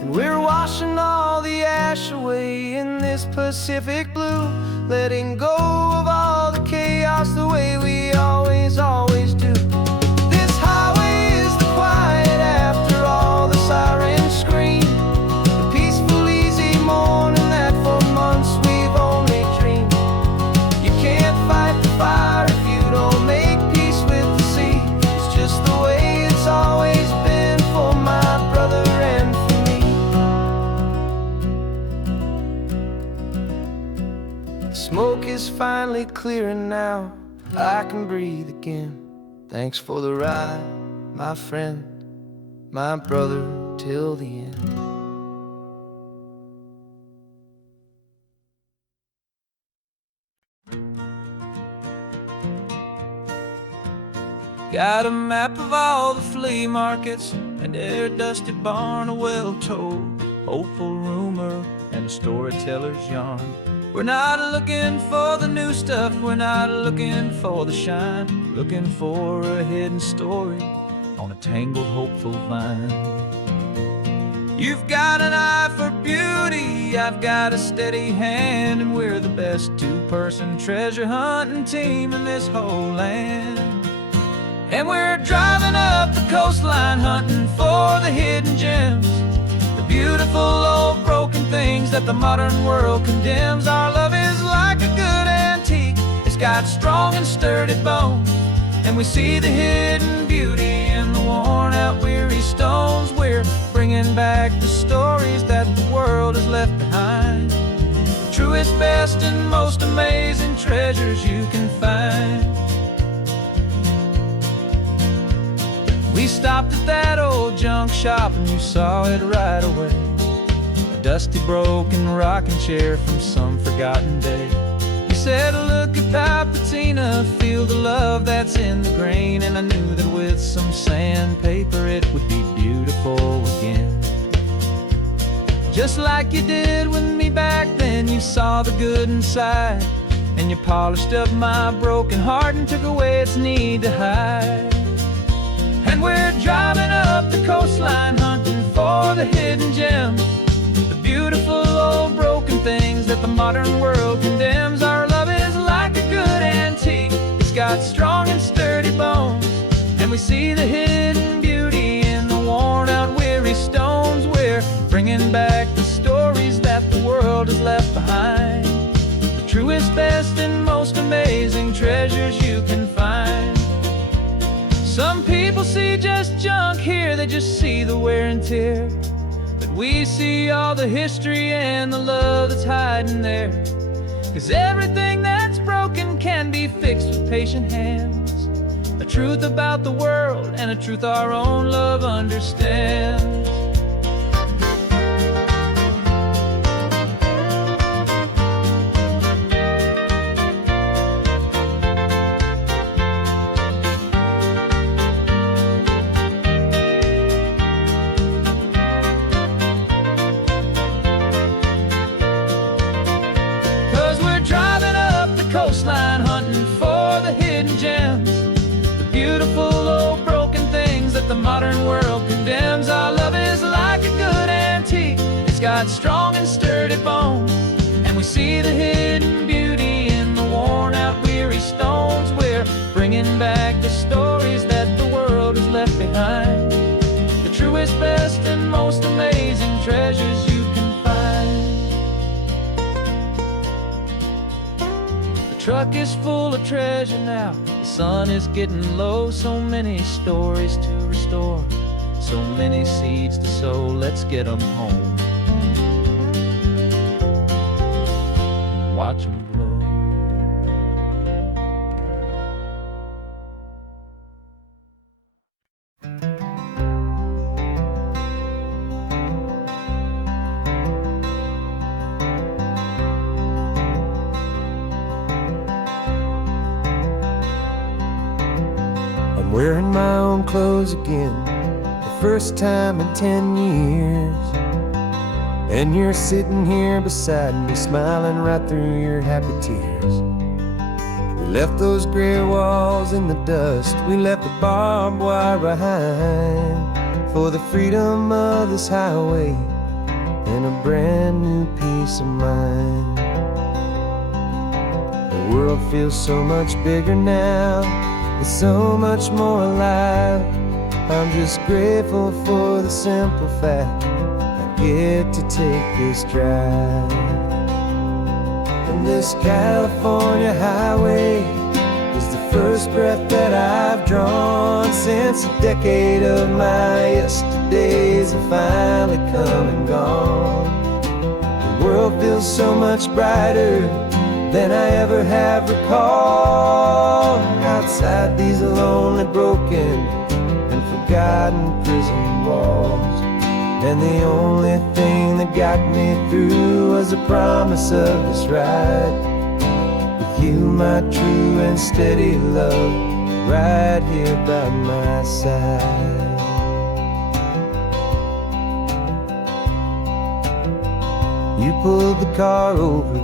And we're washing all the ash away in this Pacific blue, letting go of all the chaos the way we always, always do. This highway is the quiet after all the sirens scream, the peaceful, easy morning that for months we've only dreamed. You can't fight the fire if you don't make peace with the sea. It's just the way it's always been for my brother and for me. The smoke is finally clearing now, I can breathe again. Thanks for the ride, my friend, my brother, till the end. Got a map of all the flea markets, and their dusty barn, a well-told, hopeful rumor, and a storyteller's yarn. We're not looking for the new stuff, we're not looking for the shine, looking for a hidden story on a tangled, hopeful vine. You've got an eye for beauty, I've got a steady hand, and we're the best two-person treasure hunting team in this whole land. And we're driving up the coastline hunting for the hidden gems, the beautiful old broken things that the modern world condemns. Our love is like a good antique, it's got strong and sturdy bones, and we see the hidden beauty in the worn out weary stones. We're bringing back the stories that the world has left behind, the truest, best, and most amazing treasures you can find. We stopped at that old junk shop and you saw it right away, a dusty, broken rocking chair from some forgotten day. You said, look at that patina, feel the love that's in the grain, and I knew that with some sandpaper it would be beautiful again. Just like you did with me back then, you saw the good inside, and you polished up my broken heart and took away its need to hide. And we're driving up the coastline hunting for the hidden gems, the beautiful old broken things that the modern world condemns. Our love is like a good antique, it's got strong and sturdy bones, and we see the hidden beauty in the worn out weary stones. We're bringing back the stories that the world has left behind, the truest, best, and most amazing treasures you can find. Some people see just junk here, they just see the wear and tear, but we see all the history and the love that's hiding there. 'Cause everything that's broken can be fixed with patient hands, a truth about the world and a truth our own love understands. 'Cause we're driving up the coastline hunting for the hidden gems, the beautiful old broken things that the modern world condemns. Our love is like a good antique, it's got strong and sturdy bones, and we see the hidden beauty in the worn out weary stones. We're bringing bringing back the stories that the world has left behind. The truest, best, and most amazing treasures you can find. The truck is full of treasure now. The sun is getting low. So many stories to restore, so many seeds to sow. Let's get them home. Watch them blow. I'm wearing my own clothes again, the first time in 10 years. And you're sitting here beside me, smiling right through your happy tears. We left those gray walls in the dust, we left the barbed wire behind, for the freedom of this highway and a brand new peace of mind. The world feels so much bigger now, it's so much more alive. I'm just grateful for the simple fact get to take this drive. And this California highway is the first breath that I've drawn since a decade of my yesterdays have finally come and gone. The world feels so much brighter than I ever have recalled. Outside these lonely, broken, and forgotten prison walls. And the only thing that got me through was the promise of this ride with you, my true and steady love, right here by my side. You pulled the car over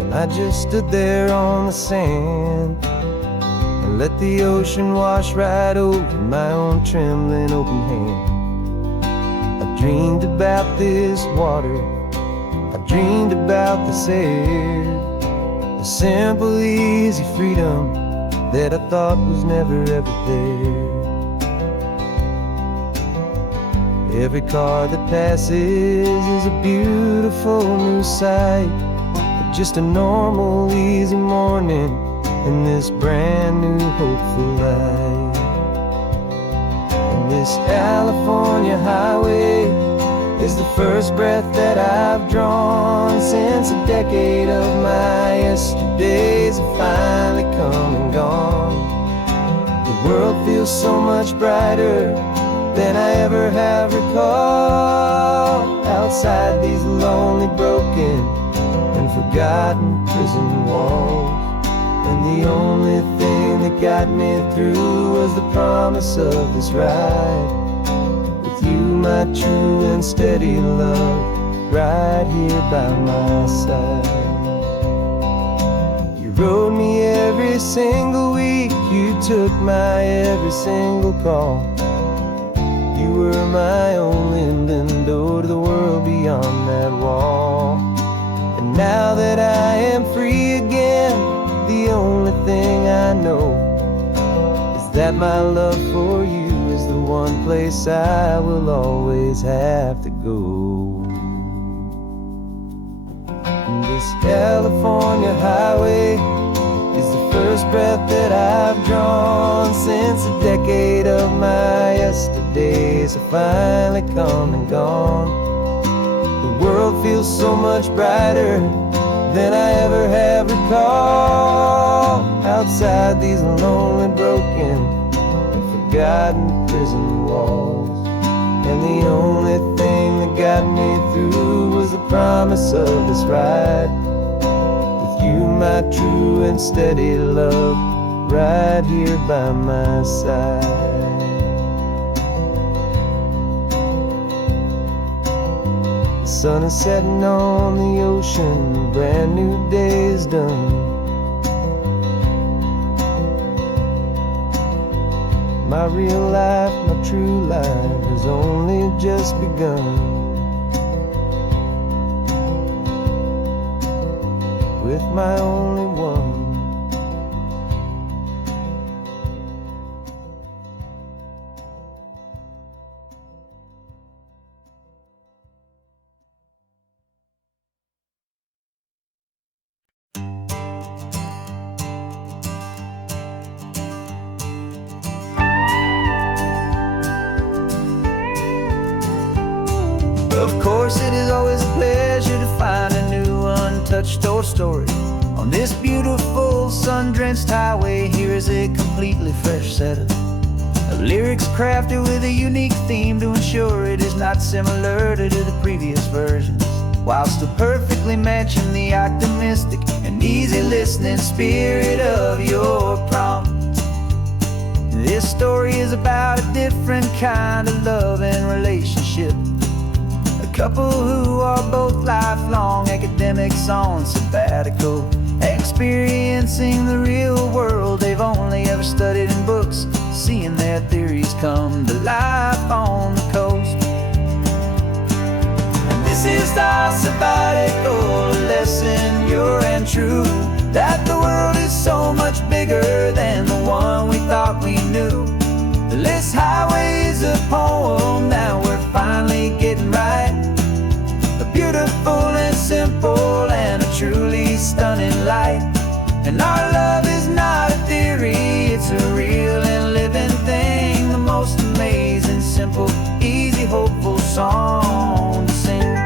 and I just stood there on the sand and let the ocean wash right over my own trembling open hand. I dreamed about this water, I dreamed about this air, the simple, easy freedom that I thought was never ever there. Every car that passes is a beautiful new sight, but just a normal, easy morning in this brand new, hopeful life. And this California highway is the first breath that I've drawn since a decade of my yesterdays have finally come and gone. The world feels so much brighter than I ever have recalled. Outside these lonely, broken, and forgotten prison walls. And the only thing that got me through was the promise of this ride with you, my true and steady love, right here by my side. You rode me every single week, you took my every single call. You were my only window to the world beyond that wall. And now that I am free again, the only thing I know is that my love for you is the one place I will always have to go. And this California highway is the first breath that I've drawn since a decade of my yesterdays have finally come and gone. The world feels so much brighter than I ever have recalled. Outside these lonely, broken, and forgotten prison walls. And the only thing that got me through was the promise of this ride with you, my true and steady love, right here by my side. The sun is setting on the ocean, a brand new day is done. My real life, my true life has only just begun. With my only one, Of course, it is always a pleasure to find a new untouched old story. On this beautiful sun-drenched highway, here is a completely fresh set of lyrics crafted with a unique theme to ensure it is not similar to the previous versions, while still perfectly matching the optimistic and easy listening spirit of your prompt. This story is about a different kind of love and relationship. A couple who are both lifelong academics on sabbatical, experiencing the real world they've only ever studied in books, seeing their theories come to life on the coast. And this is our sabbatical lesson, pure and true, that the world is so much bigger than the one we thought we knew. This highway is a poem that we're finally getting right. A beautiful and simple and a truly stunning light. And our love is not a theory, it's a real and living thing. The most amazing, simple, easy, hopeful song to sing.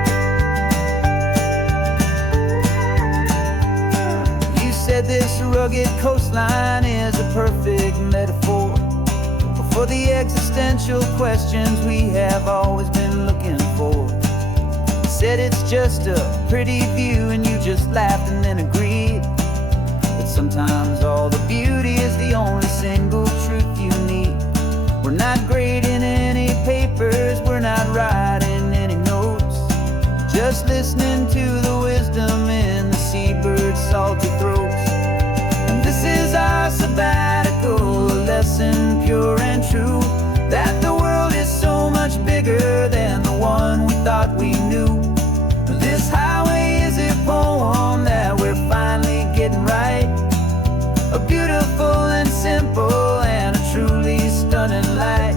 You said this rugged coastline is a perfect metaphor for the existential questions we have always been looking for. Said it's just a pretty view and you just laughed and then agreed. But sometimes all the beauty is the only single truth you need. We're not grading any papers, we're not writing any notes, just listening to the wisdom in the seabird's salty throats. And this is our sabbatical lesson, pure and true, that the world is so much bigger than the one we thought we knew. This highway is a poem that we're finally getting right. A beautiful and simple and a truly stunning light.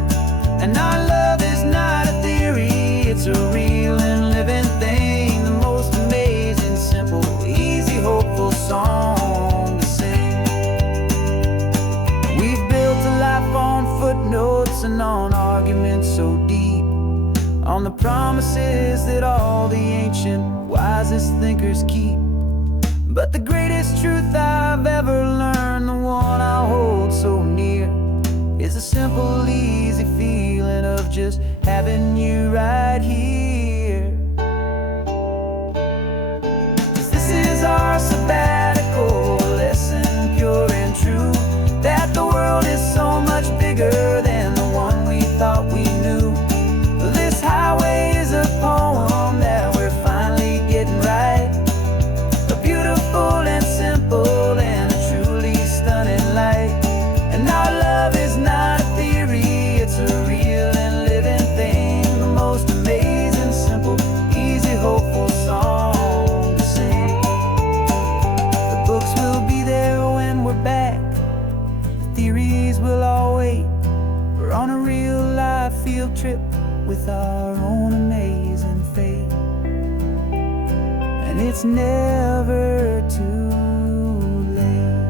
And our love is not a theory, it's a real and living thing. The most amazing, simple, easy, hopeful song to sing. We've built a life on footnotes and on arguments so deep, on the promises that all the ancient, wisest thinkers keep. But the greatest truth I've ever learned, the one I hold so near, is a simple, easy feeling of just having you right here. 'Cause this is our sabbatical lesson, pure and true, that the world is so much bigger than the one we thought we knew. This highway is a poem that we're finally getting right. A beautiful and simple and a truly stunning light. And our love is not a theory, it's a real and living thing. The most amazing, simple, easy, hopeful song to sing. The books will be there when we're back, the theories will all wait. We're on a real life field trip with our own amazing fate. And it's never too late.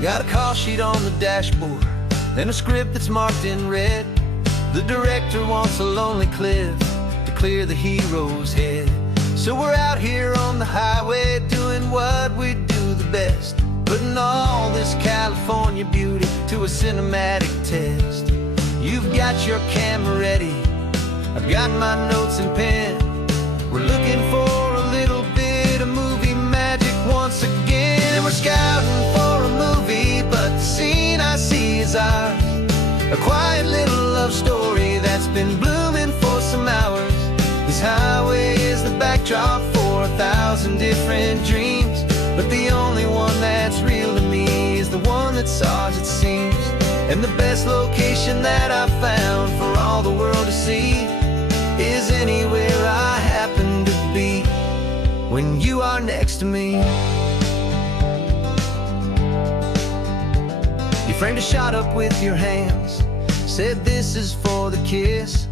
Got a call sheet on the dashboard and a script that's marked in red. The director wants a lonely cliff to clear the hero's head. So we're out here on the highway doing what we do the best, putting all this California beauty to a cinematic test. You've got your camera ready, I've got my notes and pen. We're looking for a little bit of movie magic once again. And we're scouting for a movie, but the scene I see is ours. A quiet little love story that's been blooming for some hours. This highway is the backdrop for 1,000 different dreams, but the only one that's real to me is the one that's ours, it seems. And the best location that I've found for all the world to see is anywhere I happen to be when you are next to me. You framed a shot up with your hands, said this is for the kiss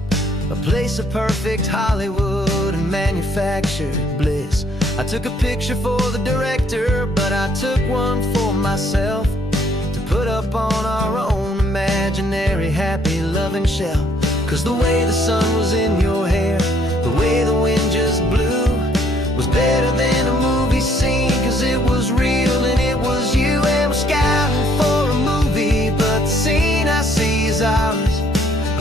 a place of perfect Hollywood and manufactured bliss. I took a picture for the director, but I took one for myself to put up on our own imaginary happy loving shelf. 'Cause the way the sun was in your hair, the way the wind just blew, was better than a movie scene. 'Cause it was real and it was you, and we're scouting for a movie, but the scene I see is ours.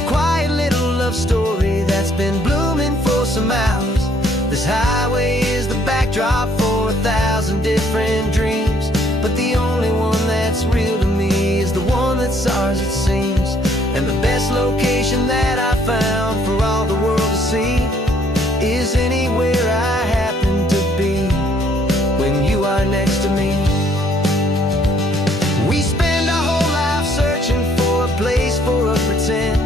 A quiet little love story that's been blooming for some hours. This highway is the backdrop for 1,000 different dreams, but the only one that's real to me is the one that's ours, it seems. And the best location that I found for all the world to see is anywhere I happen to be when you are next to me. We spend our whole life searching for a place for a pretend,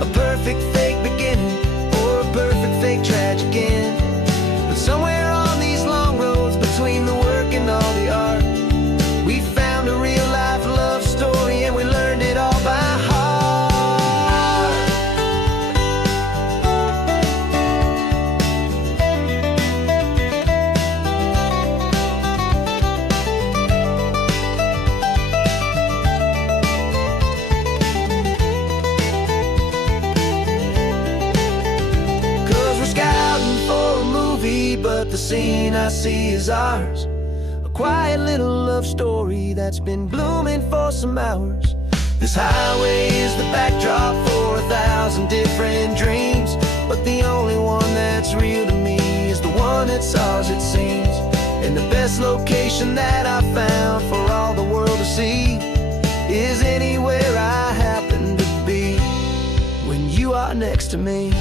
a perfect fake beginning or a perfect fake tragic end. But somewhere on these long roads between the work and all the art, we found a real life love story, and we learned it all by heart. 'Cause we're scouting for a movie, but the scene I see is ours. A quiet little love story that's been blooming for some hours. This highway is the backdrop for 1,000 different dreams, but the only one that's real to me is the one that's ours, it seems. And the best location that I found for all the world to see is anywhere I happen to be when you are next to me.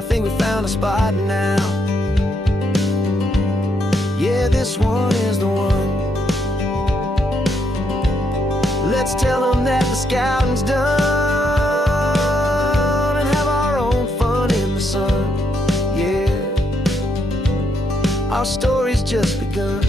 I think we found a spot now. Yeah, this one is the one. Let's tell them that the scouting's done and have our own fun in the sun. Yeah, our story's just begun.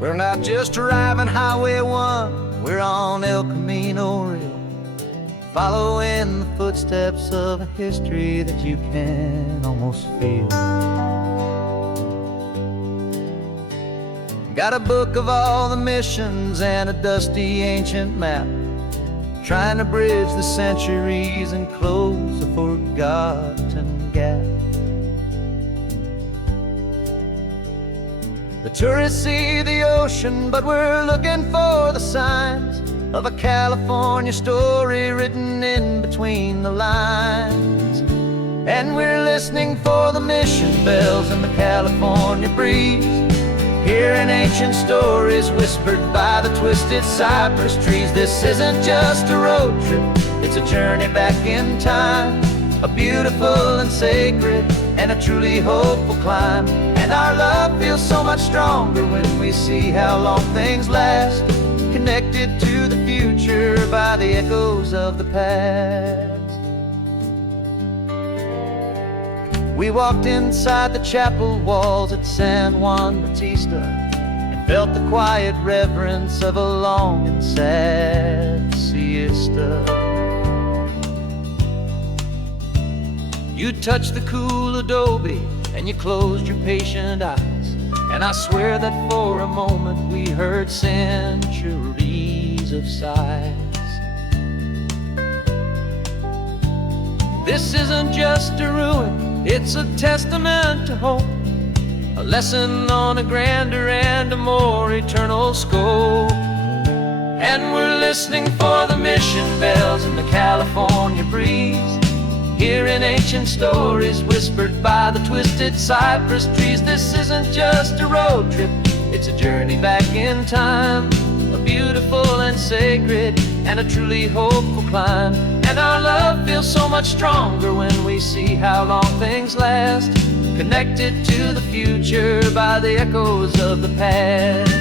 We're not just driving Highway 1, we're on El Camino Real, following the footsteps of a history that you can almost feel. Got a book of all the missions and a dusty ancient map, trying to bridge the centuries and close a forgotten gap. The tourists see the ocean, but we're looking for the signs of a California story written in between the lines. And we're listening for the mission bells in the California breeze, hearing ancient stories whispered by the twisted cypress trees. This isn't just a road trip, it's a journey back in time, a beautiful and sacred and a truly hopeful climb. And our love feels so much stronger when we see how long things last, connected to the future by the echoes of the past. We walked inside the chapel walls at San Juan Bautista and felt the quiet reverence of a long and sad siesta. You touched the cool adobe and you closed your patient eyes, and I swear that for a moment we heard centuries of sighs. This isn't just a ruin, it's a testament to hope, a lesson on a grander and a more eternal scope. And we're listening for the mission bells in the California breeze, hearing ancient stories whispered by the twisted cypress trees. This isn't just a road trip, it's a journey back in time, a beautiful and sacred and a truly hopeful climb. And our love feels so much stronger when we see how long things last, connected to the future by the echoes of the past.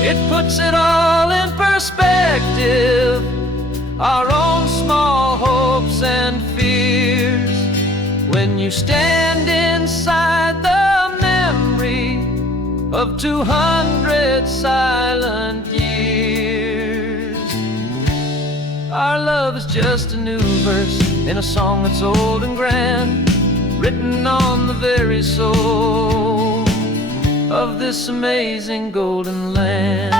It puts it all in perspective, perspective our own small hopes and fears. When you stand inside the memory of 200 silent years, our love is just a new verse in a song that's old and grand, written on the very soul of this amazing golden land.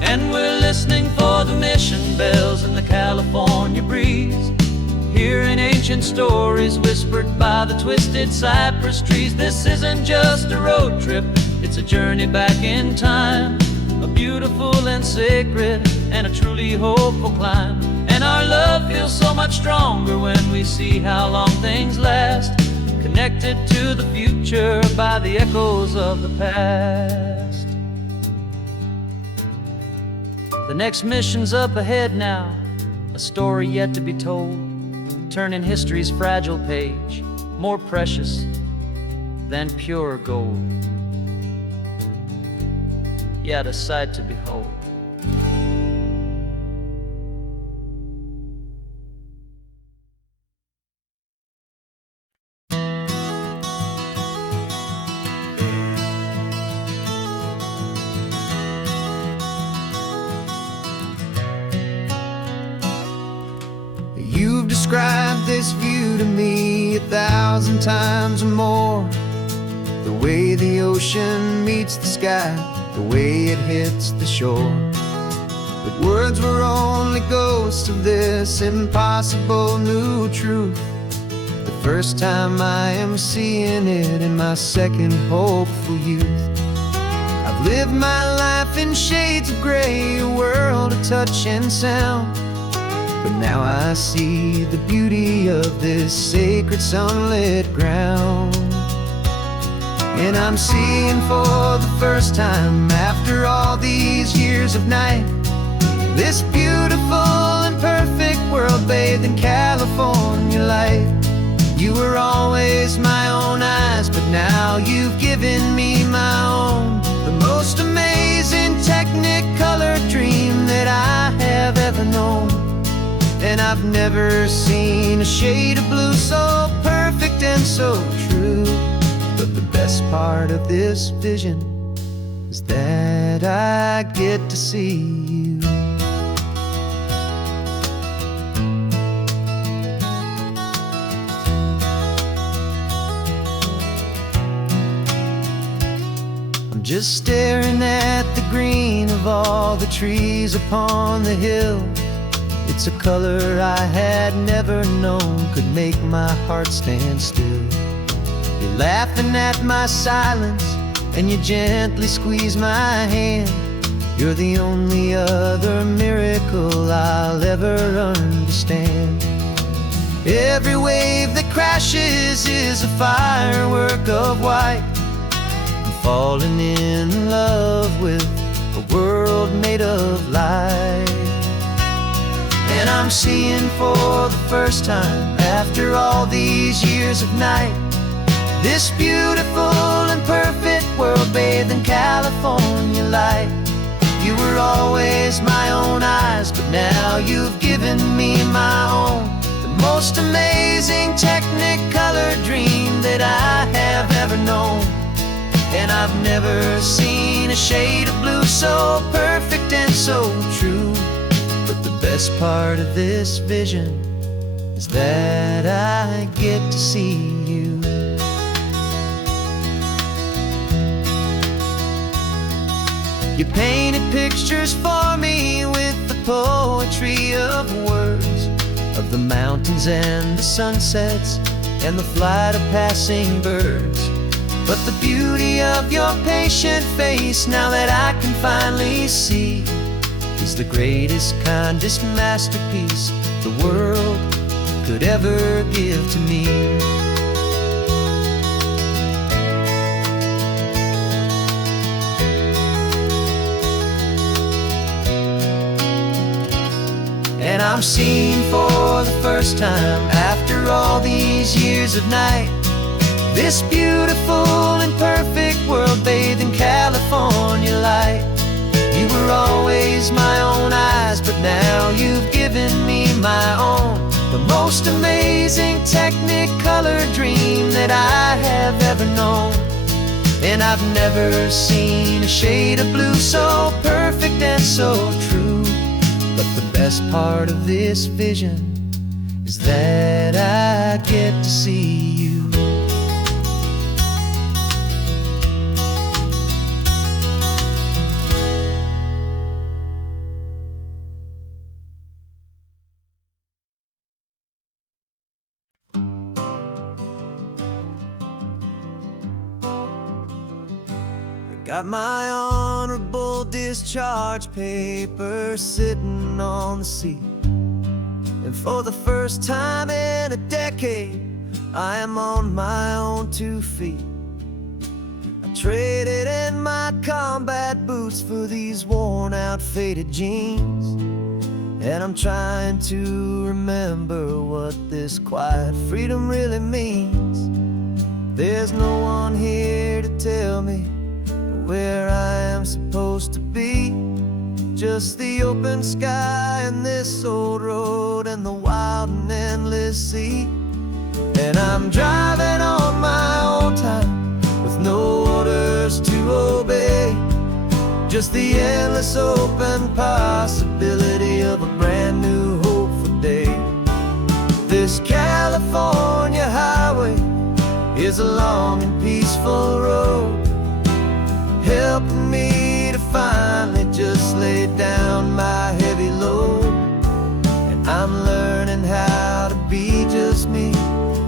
And we're listening for the mission bells in the California breeze, hearing ancient stories whispered by the twisted cypress trees. This isn't just a road trip, it's a journey back in time, a beautiful and sacred and a truly hopeful climb. And our love feels so much stronger when we see how long things last, connected to the future by the echoes of the past. The next mission's up ahead now, a story yet to be told, turning history's fragile page more precious than pure gold. Yet a sight to behold. You've described this view to me 1,000 times or more. The way the ocean meets the sky, the way it hits the shore. But words were only ghosts of this impossible new truth. The first time I am seeing it in my second hopeful youth. I've lived my life in shades of gray, a world of touch and sound. But now I see the beauty of this sacred sunlit ground. And I'm seeing for the first time, after all these years of night, this beautiful and perfect world bathed in California light. You were always my own eyes, but now you've given me my own, the most amazing technicolor dream that I have ever known. And I've never seen a shade of blue so perfect and so true. But the best part of this vision is that I get to see you. I'm just staring at the green of all the trees upon the hill. It's a color I had never known could make my heart stand still. You're laughing at my silence, and you gently squeeze my hand. You're the only other miracle I'll ever understand. Every wave that crashes is a firework of white. I'm falling in love with a world made of light. And I'm seeing for the first time, after all these years of night, this beautiful and perfect world bathed in California light. You were always my own eyes, but now you've given me my own, the most amazing technicolor dream that I have ever known. And I've never seen a shade of blue so perfect and so true. But the best part of this vision is that I get to see you. You painted pictures for me with the poetry of words, of the mountains and the sunsets and the flight of passing birds. But the beauty of your patient face, now that I can finally see, is the greatest, kindest masterpiece the world could ever give to me. And I'm seeing for the first time, after all these years of night, this beautiful in perfect world, bathed in California light. You were always my own eyes, but now you've given me my own. The most amazing technicolor dream that I have ever known. And I've never seen a shade of blue so perfect and so true. But the best part of this vision is that I get to see you. Got my honorable discharge papers sitting on the seat. And for the first time in a decade, I am on my own 2 feet. I traded in my combat boots for these worn out faded jeans. And I'm trying to remember what this quiet freedom really means. There's no one here to tell me where I am supposed to be. Just the open sky and this old road and the wild and endless sea. And I'm driving on my own time with no orders to obey. Just the endless open possibility of a brand new hopeful day. This California highway is a long and peaceful road, helping me to finally just lay down my heavy load. And I'm learning how to be just me,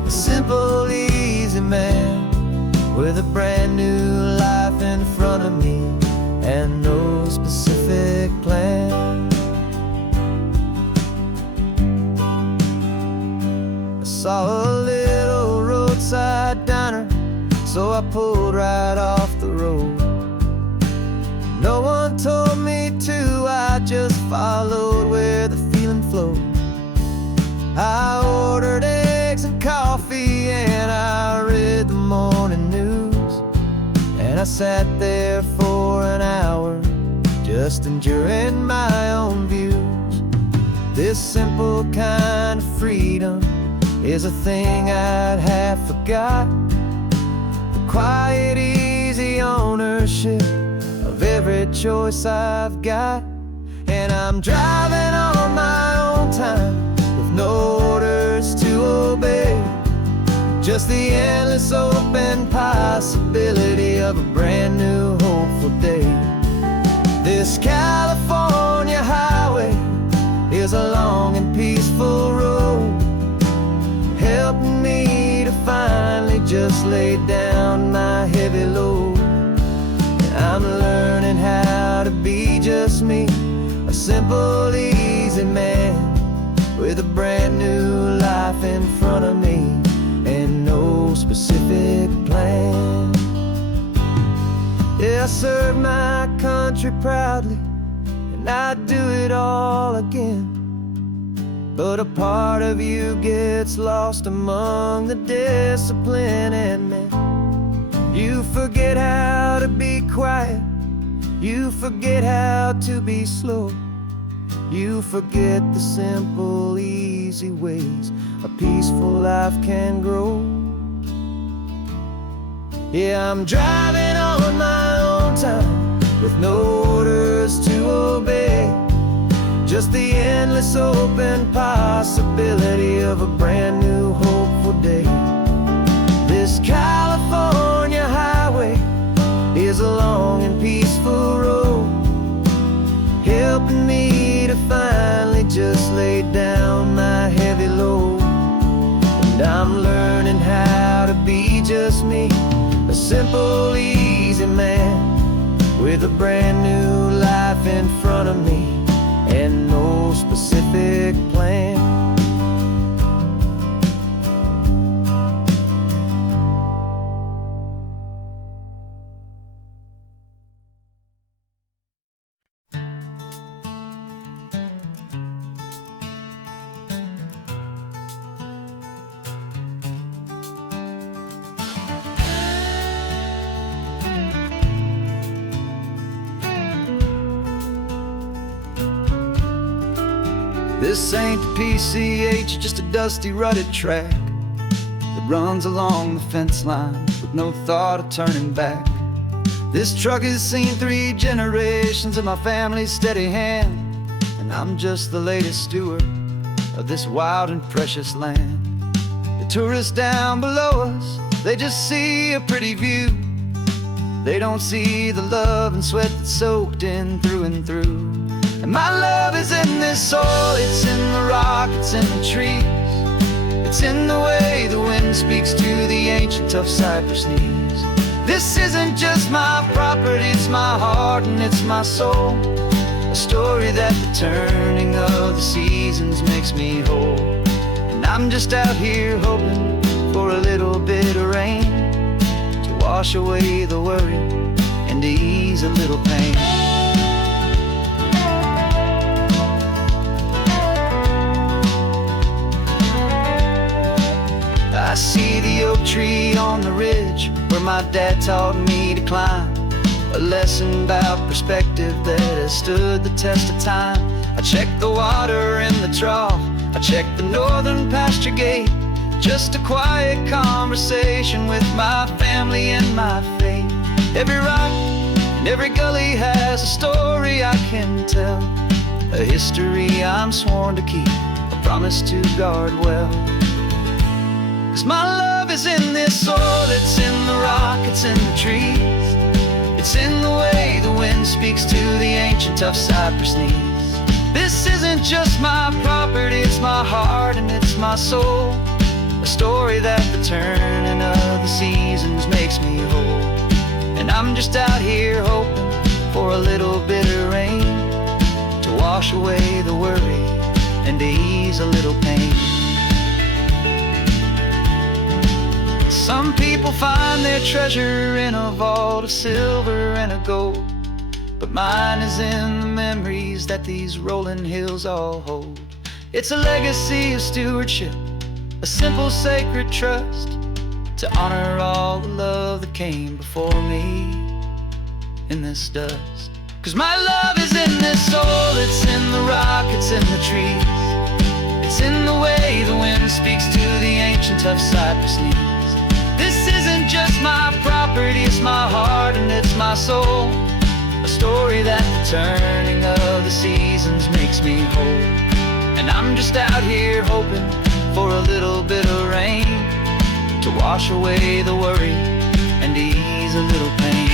a simple, easy man with a brand new life in front of me and no specific plan. I saw a little roadside diner, so I pulled right off the road. No one told me to, I just followed where the feeling flowed. I ordered eggs and coffee and I read the morning news. And I sat there for an hour, just enjoying my own views. This simple kind of freedom is a thing I'd have forgot. The quiet, easy ownership of every choice I've got. And I'm driving on my own time with no orders to obey. Just the endless open possibility of a brand new hopeful day. This California highway is a long and peaceful road, helping me to finally just lay down my heavy load. I'm learning how to be just me, a simple, easy man with a brand new life in front of me and no specific plan. Yeah, I serve my country proudly and I'd do it all again. But a part of you gets lost among the discipline and men. You forget how to be quiet, you forget how to be slow. You forget the simple, easy ways a peaceful life can grow. Yeah, I'm driving on my own time with no orders to obey. Just the endless open possibility of a brand new hopeful day. This California highway is a long and peaceful road, helping me to finally just lay down my heavy load. And I'm learning how to be just me, a simple, easy man with a brand new life in front of me and no specific plan. This ain't the PCH, just a dusty, rutted track that runs along the fence line with no thought of turning back. This truck has seen 3 generations of my family's steady hand, and I'm just the latest steward of this wild and precious land. The tourists down below us, they just see a pretty view. They don't see the love and sweat that's soaked in through and through. And my love is in this soil, it's in the rock, it's in the trees. It's in the way the wind speaks to the ancient tough cypress knees. This isn't just my property, it's my heart and it's my soul. A story that the turning of the seasons makes me whole. And I'm just out here hoping for a little bit of rain to wash away the worry and to ease a little pain. I see the oak tree on the ridge where my dad taught me to climb. A lesson about perspective that has stood the test of time. I check the water in the trough, I check the northern pasture gate. Just a quiet conversation with my family and my faith. Every rock and every gully has a story I can tell, a history I'm sworn to keep, a promise to guard well. 'Cause my love is in this soil, it's in the rock, it's in the trees. It's in the way the wind speaks to the ancient tough cypress knees. This isn't just my property, it's my heart and it's my soul. A story that the turning of the seasons makes me whole. And I'm just out here hoping for a little bit of rain to wash away the worry and to ease a little pain. Some people find their treasure in a vault of silver and of gold, but mine is in the memories that these rolling hills all hold. It's a legacy of stewardship, a simple sacred trust, to honor all the love that came before me in this dust. 'Cause my love is in this soil, it's in the rock, it's in the trees. It's in the way the wind speaks to the ancient tough cypress knees. This isn't just my property, it's my heart and it's my soul. A story that the turning of the seasons makes me whole. And I'm just out here hoping for a little bit of rain to wash away the worry and ease a little pain.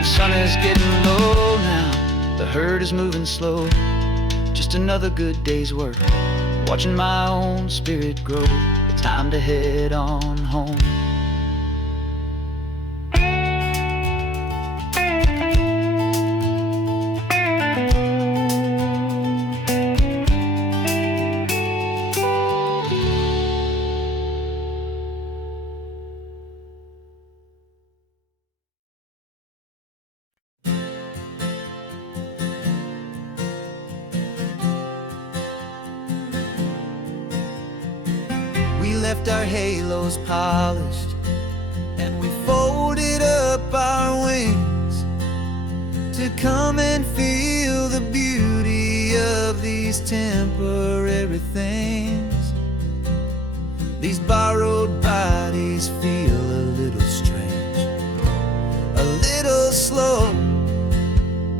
The sun is getting low now, the herd is moving slow. Just another good day's work, watching my own spirit grow. Time to head on home. We left our halos polished and we folded up our wings to come and feel the beauty of these temporary things. These borrowed bodies feel a little strange, a little slow,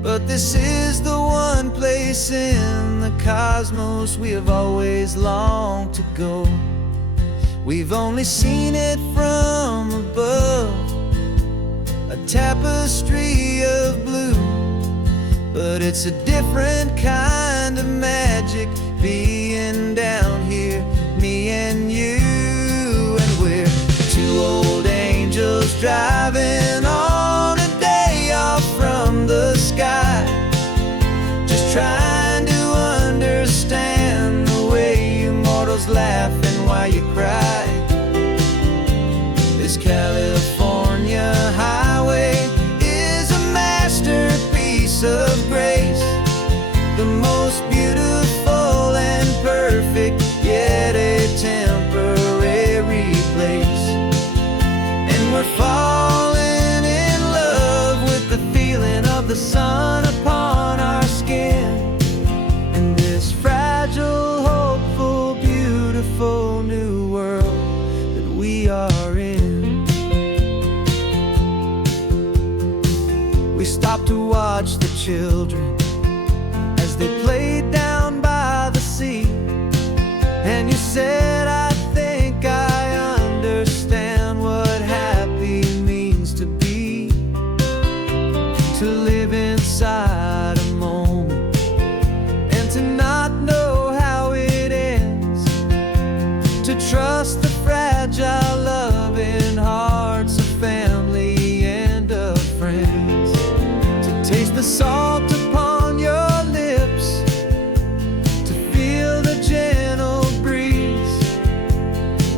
but this is the one place in the cosmos we have always longed to go. We've only seen it from above, a tapestry of blue, but it's a different kind of magic being down here, me and you. And we're 2 old angels driving on a day off from the sky, just trying to understand the way you mortals laugh and why you cry. This California highway is a masterpiece of grace, the most beautiful children as they played down by the sea. And you said, I think I understand what happy means to be, to live inside a moment and to not know how it ends, to trust the fragile loving hearts of family and of friends, to taste the salt upon your lips, to feel the gentle breeze,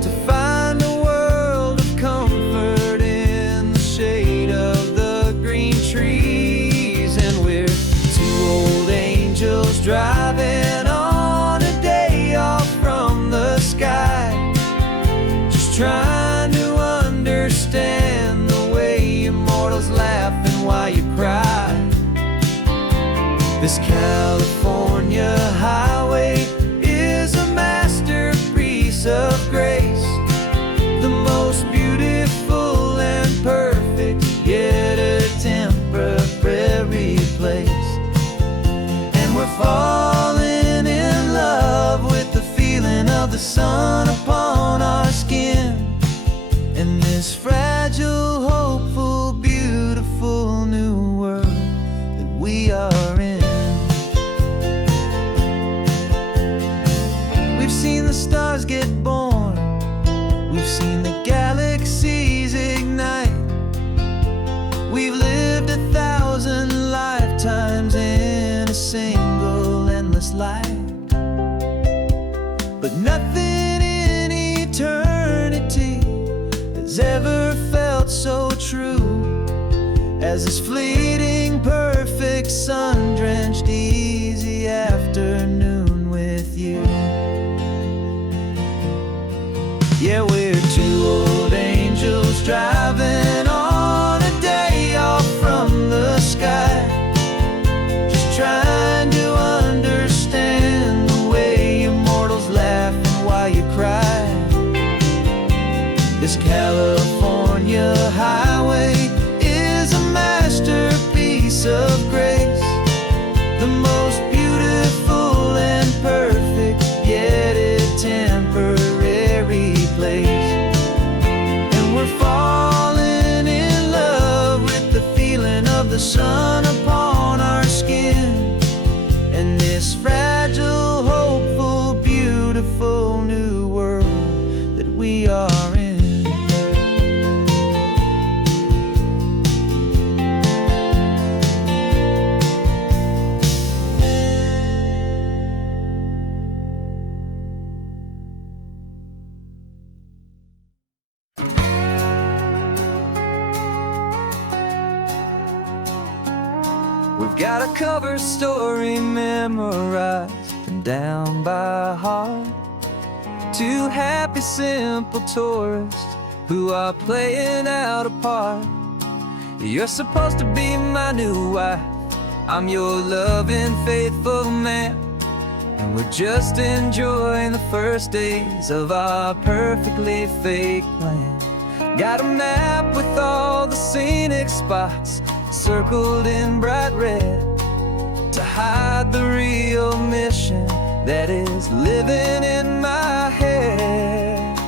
to find a world of comfort in the shade of the green trees. And we're two old angels driving on a day off from the sky, just trying to understand the way immortals laugh and why you cry. This California highway is a masterpiece of grace, the most beautiful and perfect, yet a temporary place. And we're falling in love with the feeling of the sun upon our skin, in this fragile, hopeful, beautiful new world that we are in. We've seen the stars get born, we've seen the galaxies ignite, we've lived 1,000 lifetimes in a single endless life. But nothing in eternity has ever felt so true as this fleeting, perfect, sun-drenched, easy afternoon with you. Yeah, we're two old angels driving on a day off from the sky, just trying to understand the way immortals laugh and why you cry. This California highway is a masterpiece of grace, the most beautiful and perfect, yet a temporary place. And we're falling in love with the feeling of the sun upon our skin, and this fragile, hopeful, beautiful new world that we are in. We've got a cover story memorized and down by heart, two happy, simple tourists who are playing out a part. You're supposed to be my new wife, I'm your loving, faithful man, and we're just enjoying the first days of our perfectly fake plan. Got a map with all the scenic spots circled in bright red to hide the real mission that is living in my head.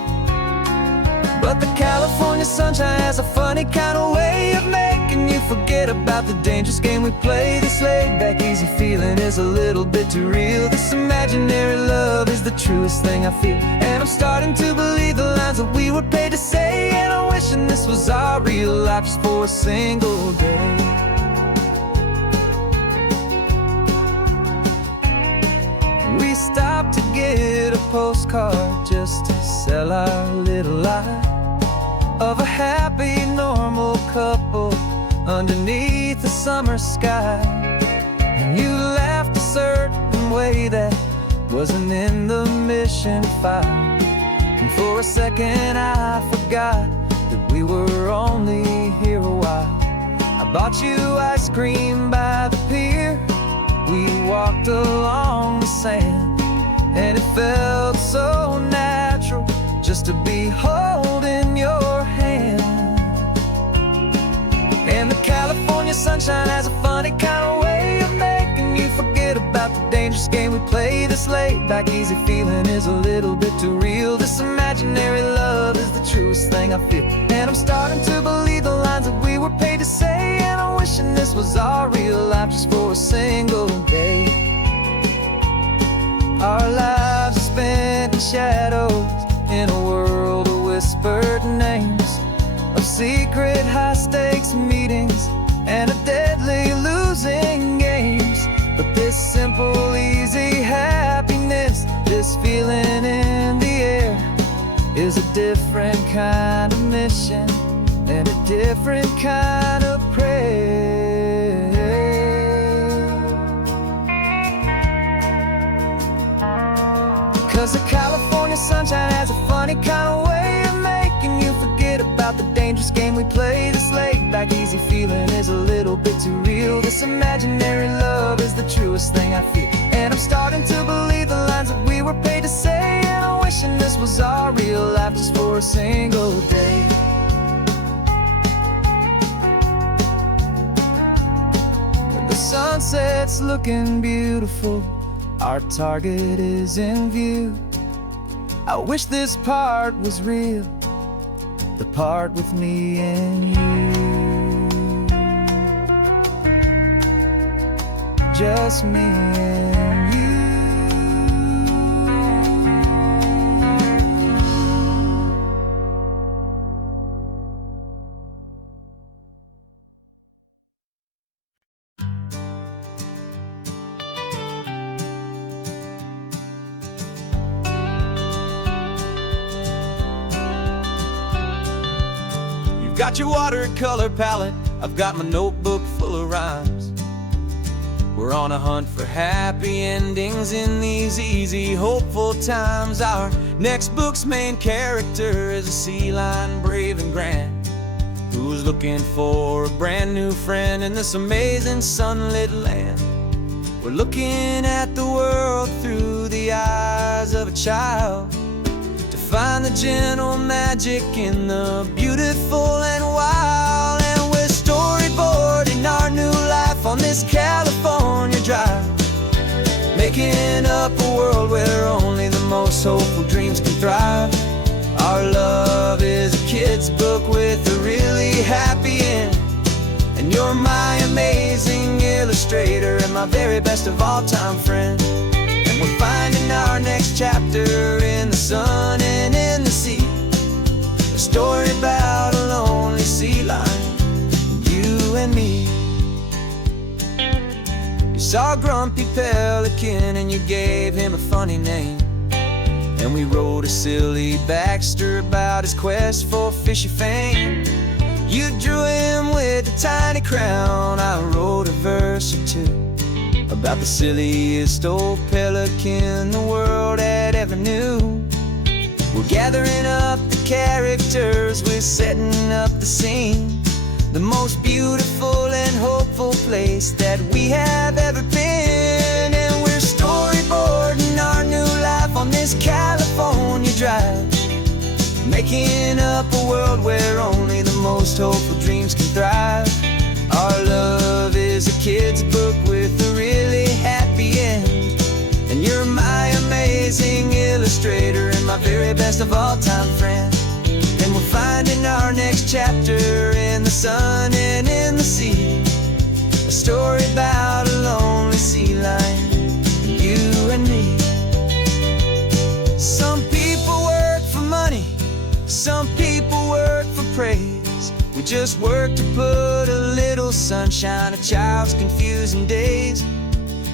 But the California sunshine has a funny kind of way of making you forget about the dangerous game we play. This laid-back, easy feeling is a little bit too real. This imaginary love is the truest thing I feel, and I'm starting to believe the lines that we were paid to say. And I'm wishing this was our real life just for a single day. We stopped to get a postcard just to sell our little lie of a happy, normal couple underneath the summer sky. And you laughed a certain way that wasn't in the mission file, and for a second I forgot that we were only here a while. I bought you ice cream by the pier, we walked along the sand, and it felt so natural just to be holding your hand. And the California sunshine has a funny kind of way dangerous game we play. This laid back easy feeling is a little bit too real. This imaginary love is the truest thing I feel. And I'm starting to believe the lines that we were paid to say. And I'm wishing this was our real life just for a single day. Our lives are spent in shadows, in a world of whispered names, of secret high-stakes meetings and of deadly losing games. But this simple, easy happiness, this feeling in the air, is a different kind of mission and a different kind of prayer. 'Cause the California sunshine has a funny kind of way of making you forget about the dangerous game we play. This laid back easy feeling is a little bit too real. This imaginary love is the truest thing I feel. And I'm starting to believe the lines that we were paid to say. And I'm wishing this was our real life just for a single day. And the sunset's looking beautiful, our target is in view. I wish this part was real, the part with me and you. Just me and you. Got your watercolor palette, I've got my notebook full of rhymes. We're on a hunt for happy endings in these easy, hopeful times. Our next book's main character is a sea lion, brave and grand, who's looking for a brand new friend in this amazing sunlit land. We're looking at the world through the eyes of a child, find the gentle magic in the beautiful and wild. And we're storyboarding our new life on this California drive, making up a world where only the most hopeful dreams can thrive. Our love is a kid's book with a really happy end, and you're my amazing illustrator and my very best of all time friend. We're finding our next chapter in the sun and in the sea, a story about a lonely sea lion, you and me. You saw a grumpy pelican and you gave him a funny name, and we wrote a silly Baxter about his quest for fishy fame. You drew him with a tiny crown, I wrote a verse or two about the silliest old pelican the world had ever knew. We're gathering up the characters, we're setting up the scene, the most beautiful and hopeful place that we have ever been. And we're storyboarding our new life on this California drive, making up a world where only the most hopeful dreams can thrive. Our love is a kid's book with a really happy end, and you're my amazing illustrator and my very best of all time friend. And we're finding our next chapter in the sun and in the sea, a story about a lonely sea lion, you and me. Some people work for money, some people work for praise. We just work to put a little sunshine in a child's confusing days,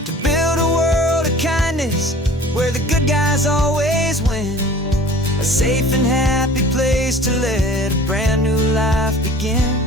to build a world of kindness where the good guys always win, a safe and happy place to let a brand new life begin.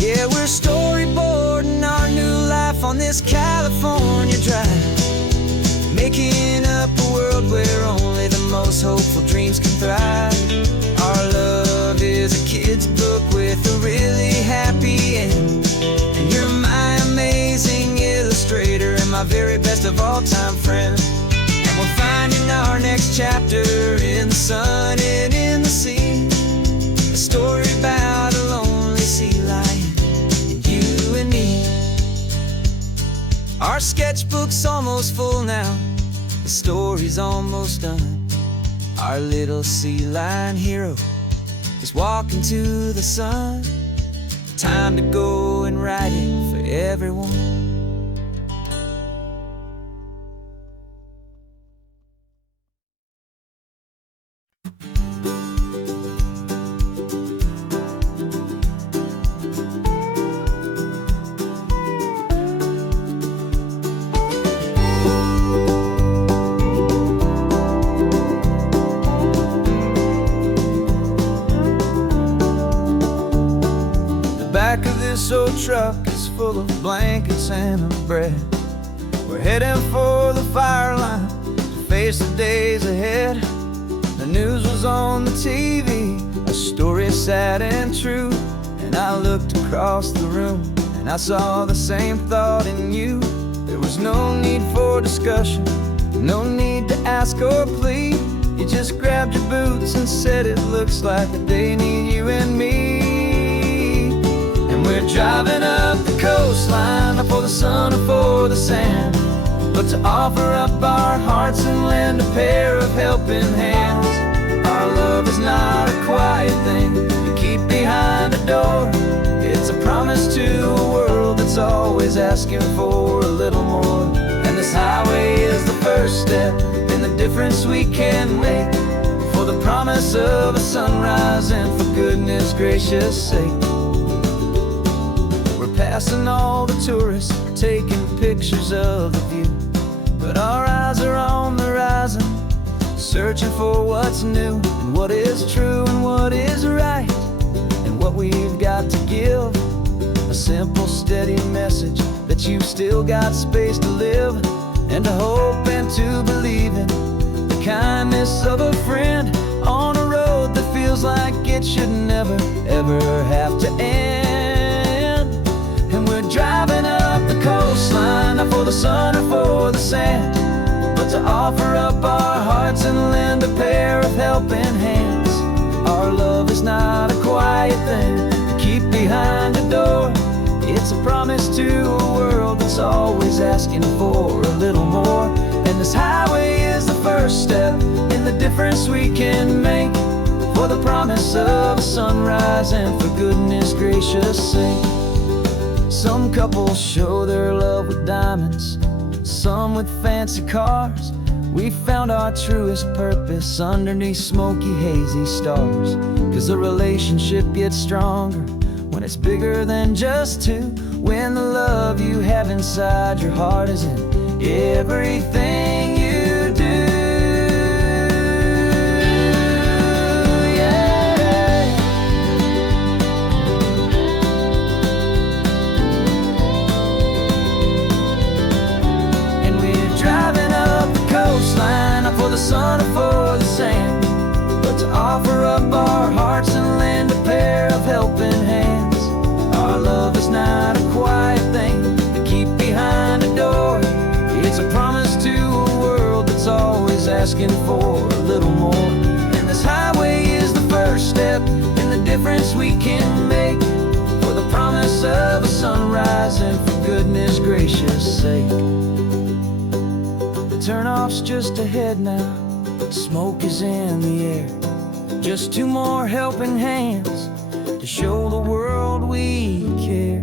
Yeah, we're storyboarding our new life on this California drive, making up a world where only the most hopeful dreams can thrive. Our love is a kid's book with very best of all-time friends. And we're finding our next chapter in the sun and in the sea. A story about a lonely sea lion and you and me. Our sketchbook's almost full now, the story's almost done. Our little sea lion hero is walking to the sun. Time to go and write it for everyone. Back of this old truck is full of blankets and of bread. We're heading for the fire line to face the days ahead. The news was on the TV, a story sad and true. And I looked across the room and I saw the same thought in you. There was no need for discussion, no need to ask or plead. You just grabbed your boots and said it looks like the day need you and me. We're driving up the coastline, not for the sun or for the sand, but to offer up our hearts and lend a pair of helping hands. Our love is not a quiet thing you keep behind a door. It's a promise to a world that's always asking for a little more. And this highway is the first step in the difference we can make, for the promise of a sunrise and for goodness gracious sake. Passing all the tourists, taking pictures of the view, but our eyes are on the horizon, searching for what's new and what is true and what is right, and what we've got to give. A simple, steady message that you've still got space to live, and to hope and to believe in the kindness of a friend on a road that feels like it should never, ever have to end. And we're driving up the coastline, not for the sun or for the sand, but to offer up our hearts and lend a pair of helping hands. Our love is not a quiet thing to keep behind a door. It's a promise to a world that's always asking for a little more. And this highway is the first step in the difference we can make, for the promise of a sunrise and for goodness gracious sake. Some couples show their love with diamonds, some with fancy cars. We found our truest purpose underneath smoky, hazy stars. 'Cause the relationship gets stronger when it's bigger than just two, when the love you have inside your heart is in everything you do. For the sun or for the sand, but to offer up our hearts and lend a pair of helping hands. Our love is not a quiet thing to keep behind a door. It's a promise to a world that's always asking for a little more. And this highway is the first step in the difference we can make, for the promise of a sunrise and for goodness gracious sake. Turnoff's just ahead now, smoke is in the air. Just two more helping hands to show the world we care.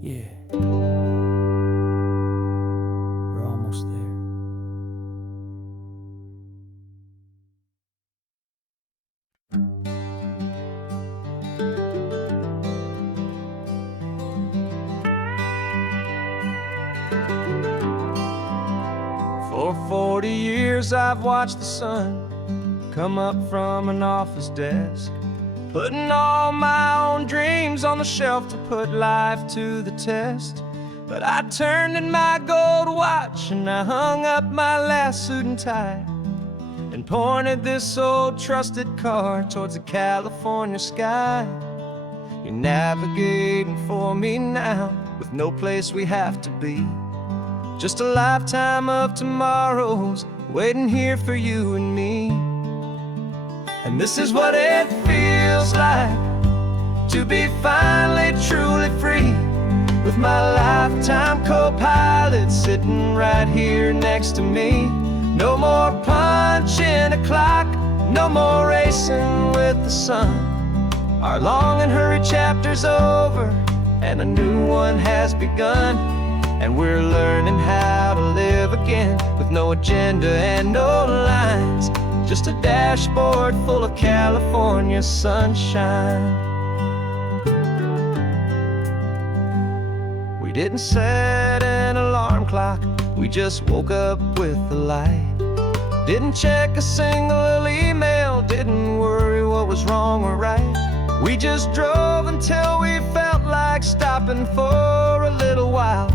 Yeah, we're almost there. For 40 years I've watched the sun come up from an office desk, putting all my own dreams on the shelf to put life to the test. But I turned in my gold watch and I hung up my last suit and tie, and pointed this old trusted car towards the California sky. You're navigating for me now, with no place we have to be. Just a lifetime of tomorrows waiting here for you and me. And this is what it feels like to be finally truly free, with my lifetime co-pilot sitting right here next to me. No more punching a clock, no more racing with the sun. Our long and hurried chapter's over, and a new one has begun. And we're learning how to live again, with no agenda and no lines, just a dashboard full of California sunshine. We didn't set an alarm clock, we just woke up with the light. Didn't check a single email, didn't worry what was wrong or right. We just drove until we felt like stopping for a little while.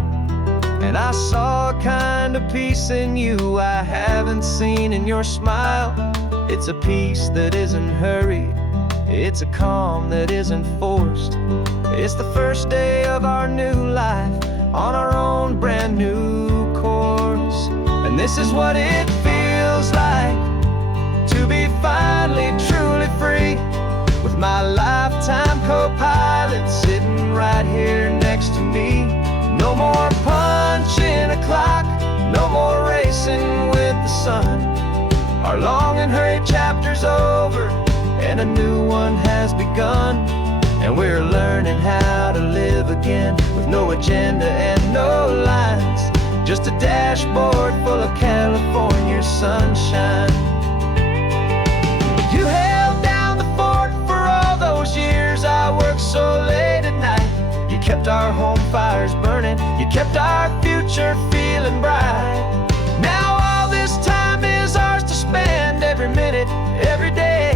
And I saw a kind of peace in you I haven't seen in your smile. It's a peace that isn't hurried, it's a calm that isn't forced. It's the first day of our new life, on our own brand new course. And this is what it feels like to be finally truly free, with my lifetime co-pilot sitting right here next to me. No more punching a clock, no more racing with the sun. Our long and hurried chapter's over, and a new one has begun. And we're learning how to live again, with no agenda and no lines, just a dashboard full of California sunshine. You held down the fort for all those years I worked so late at night. You kept our home fires burning, you kept our future feeling bright. Now all this time is ours to spend, every minute, every day.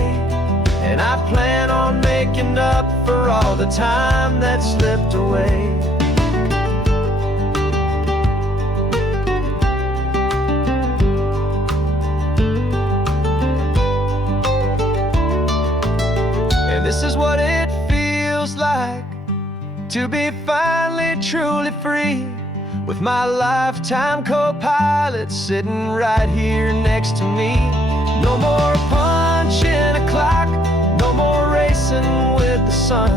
And I plan on making up for all the time that slipped away. And this is what it feels like to be finally truly free, with my lifetime co-pilot sitting right here next to me. No more punching a clock, no more racing with the sun.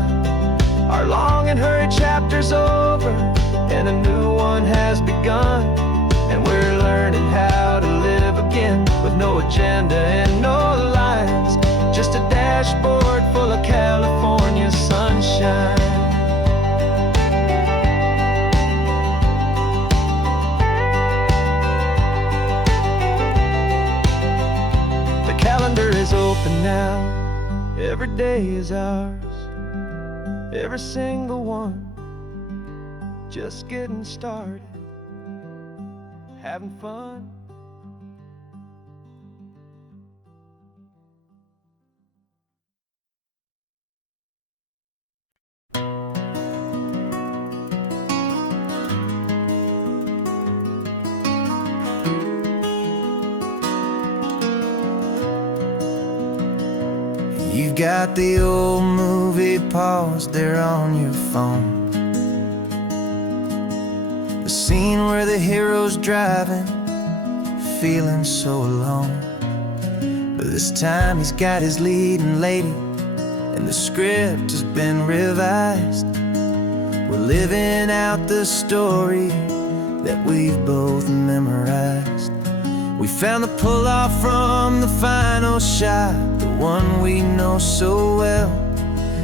Our long and hurried chapter's over, and a new one has begun. And we're learning how to live again, with no agenda and no lines, just a dashboard full of California sunshine. The calendar is open now, every day is ours, every single one, just getting started, having fun. You've got the old movie paused there on your phone, the scene where the hero's driving, feeling so alone. But this time he's got his leading lady, and the script has been revised. We're living out the story that we've both memorized. We found the pull-off from the final shot, the one we know so well.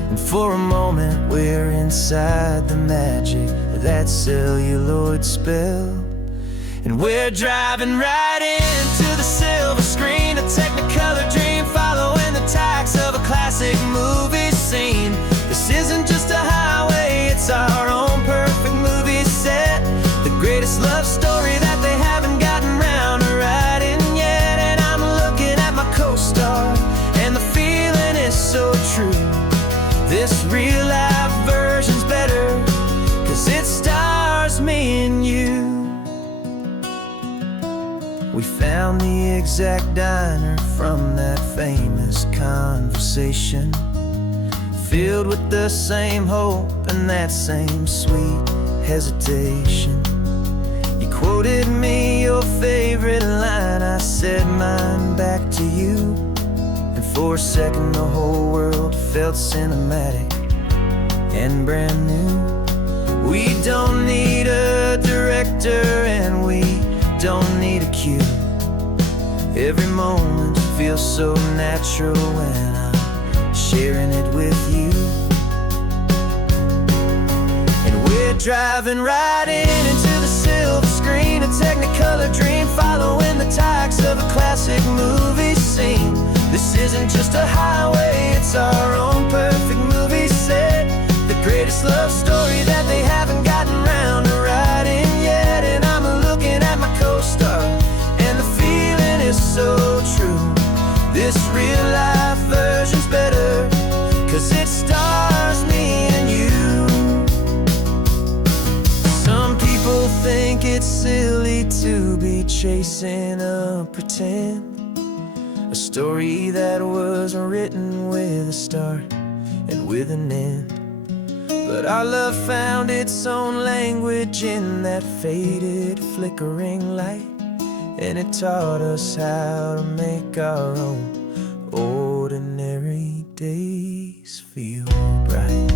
And for a moment we're inside the magic of that celluloid spell. And we're driving right into the silver screen, a technicolor dream, following the tacks of a classic movie scene. This isn't just a highway, it's our own perfect movie set, the greatest love story that they haven't gotten round to writing yet. And I'm looking at my co-star, and the feeling is so true. This real life version's better, 'cause it stars me and you. We found the exact diner from that famous conversation, filled with the same hope and that same sweet hesitation. You quoted me your favorite line, I said mine back to you. And for a second the whole world felt cinematic and brand new. We don't need a director and we don't need a cue. Every moment feels so natural when I'm sharing it with you. And we're driving right into the silver screen, a technicolor dream, following the tacks of a classic movie scene. This isn't just a highway, it's our own perfect movie set. The greatest love story that they haven't gotten round to writing yet. And I'm looking at my co-star, and the feeling is so true. This real life version's better, 'cause it stars me and you. Some people think it's silly to be chasing a pretend, a story that was written with a start and with an end. But our love found its own language in that faded, flickering light, and it taught us how to make our own ordinary days feel bright.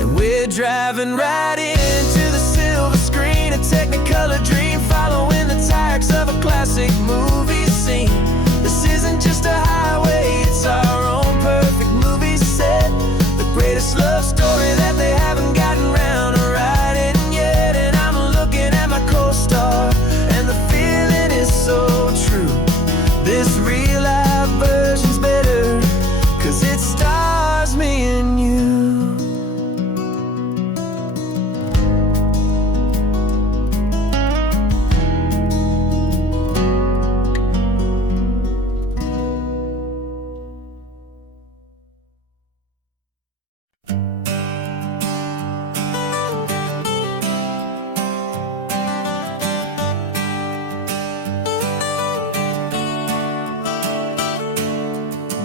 And we're driving right into the silver screen, a technicolor dream, following the tacks of a classic movie scene. This isn't just a highway, it's our own perfect movie set. The greatest love story that they haven't gotten round to writing yet. And I'm looking at my co-star, and the feeling is so true. This real life version's better, 'cause it stars me and you.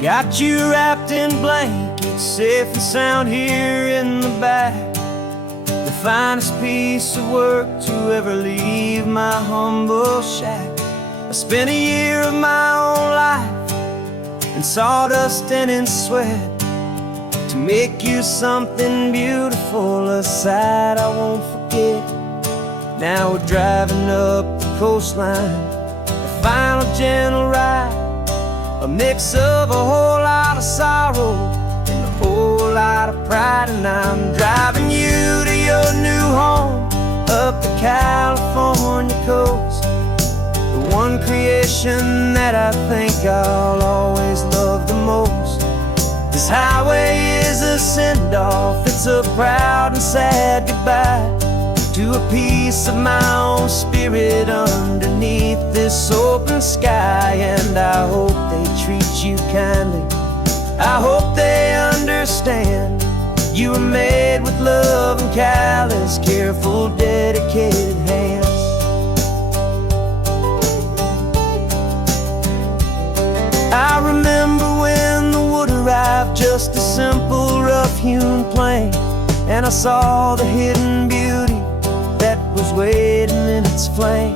Got you wrapped in blankets, safe and sound here in the back. The finest piece of work to ever leave my humble shack. I spent a year of my own life in sawdust and in sweat to make you something beautiful, a sight I won't forget. Now we're driving up the coastline, a final gentle ride, a mix of a whole lot of sorrow and a whole lot of pride. And I'm driving you to your new home up the California coast, the one creation that I think I'll always love the most. This highway is a send-off, it's a proud and sad goodbye to a piece of my own spirit underneath this open sky. And I hope they treat you kindly, I hope they understand. You were made with love and callous, careful, dedicated hands. I remember when the wood arrived, just a simple rough-hewn plank, and I saw the hidden beauty that was waiting in its flame.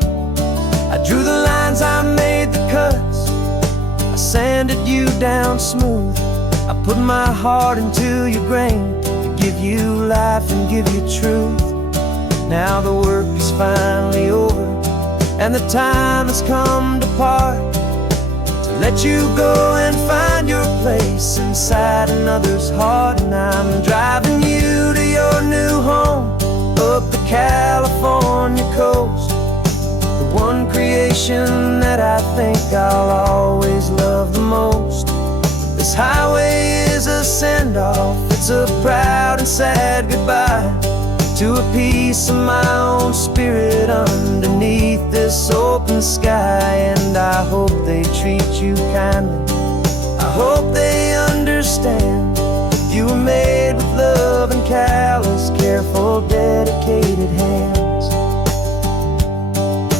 I drew the lines, I made the cuts, I sanded you down smooth. I put my heart into your grain to give you life and give you truth. Now the work is finally over, and the time has come to part, to let you go and find your place inside another's heart. And I'm driving you to your new home up the California coast, the one creation that I think I'll always love the most. This highway is a send-off, it's a proud and sad goodbye to a piece of my own spirit underneath this open sky. And I hope they treat you kindly, I hope they understand. You were made with love and callous, careful, dedicated hands.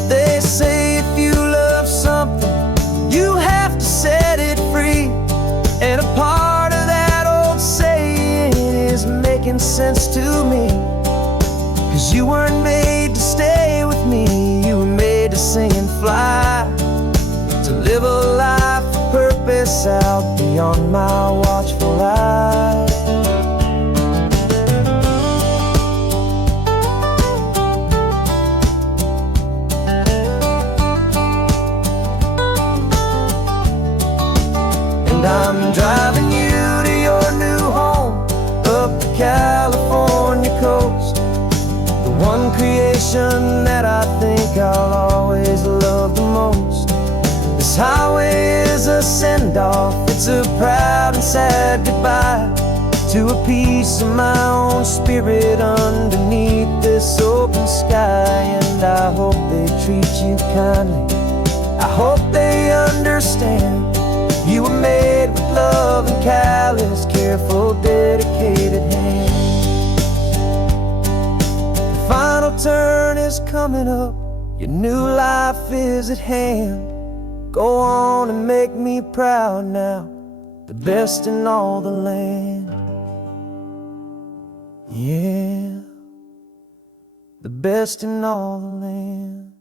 They say if you love something, you have to set it free. beyond my watchful eye. And I'm driving you to your new home up the California coast, the one creation that I think I'll always love the most. This highway is a send-off, it's a proud and sad goodbye to a piece of my own spirit underneath this open sky. And I hope they treat you kindly, I hope they understand you were made with love and callous, careful, dedicated hands. The final turn is coming up, your new life is at hand. Go on and make me proud now, the best in all the land. Yeah, the best in all the land.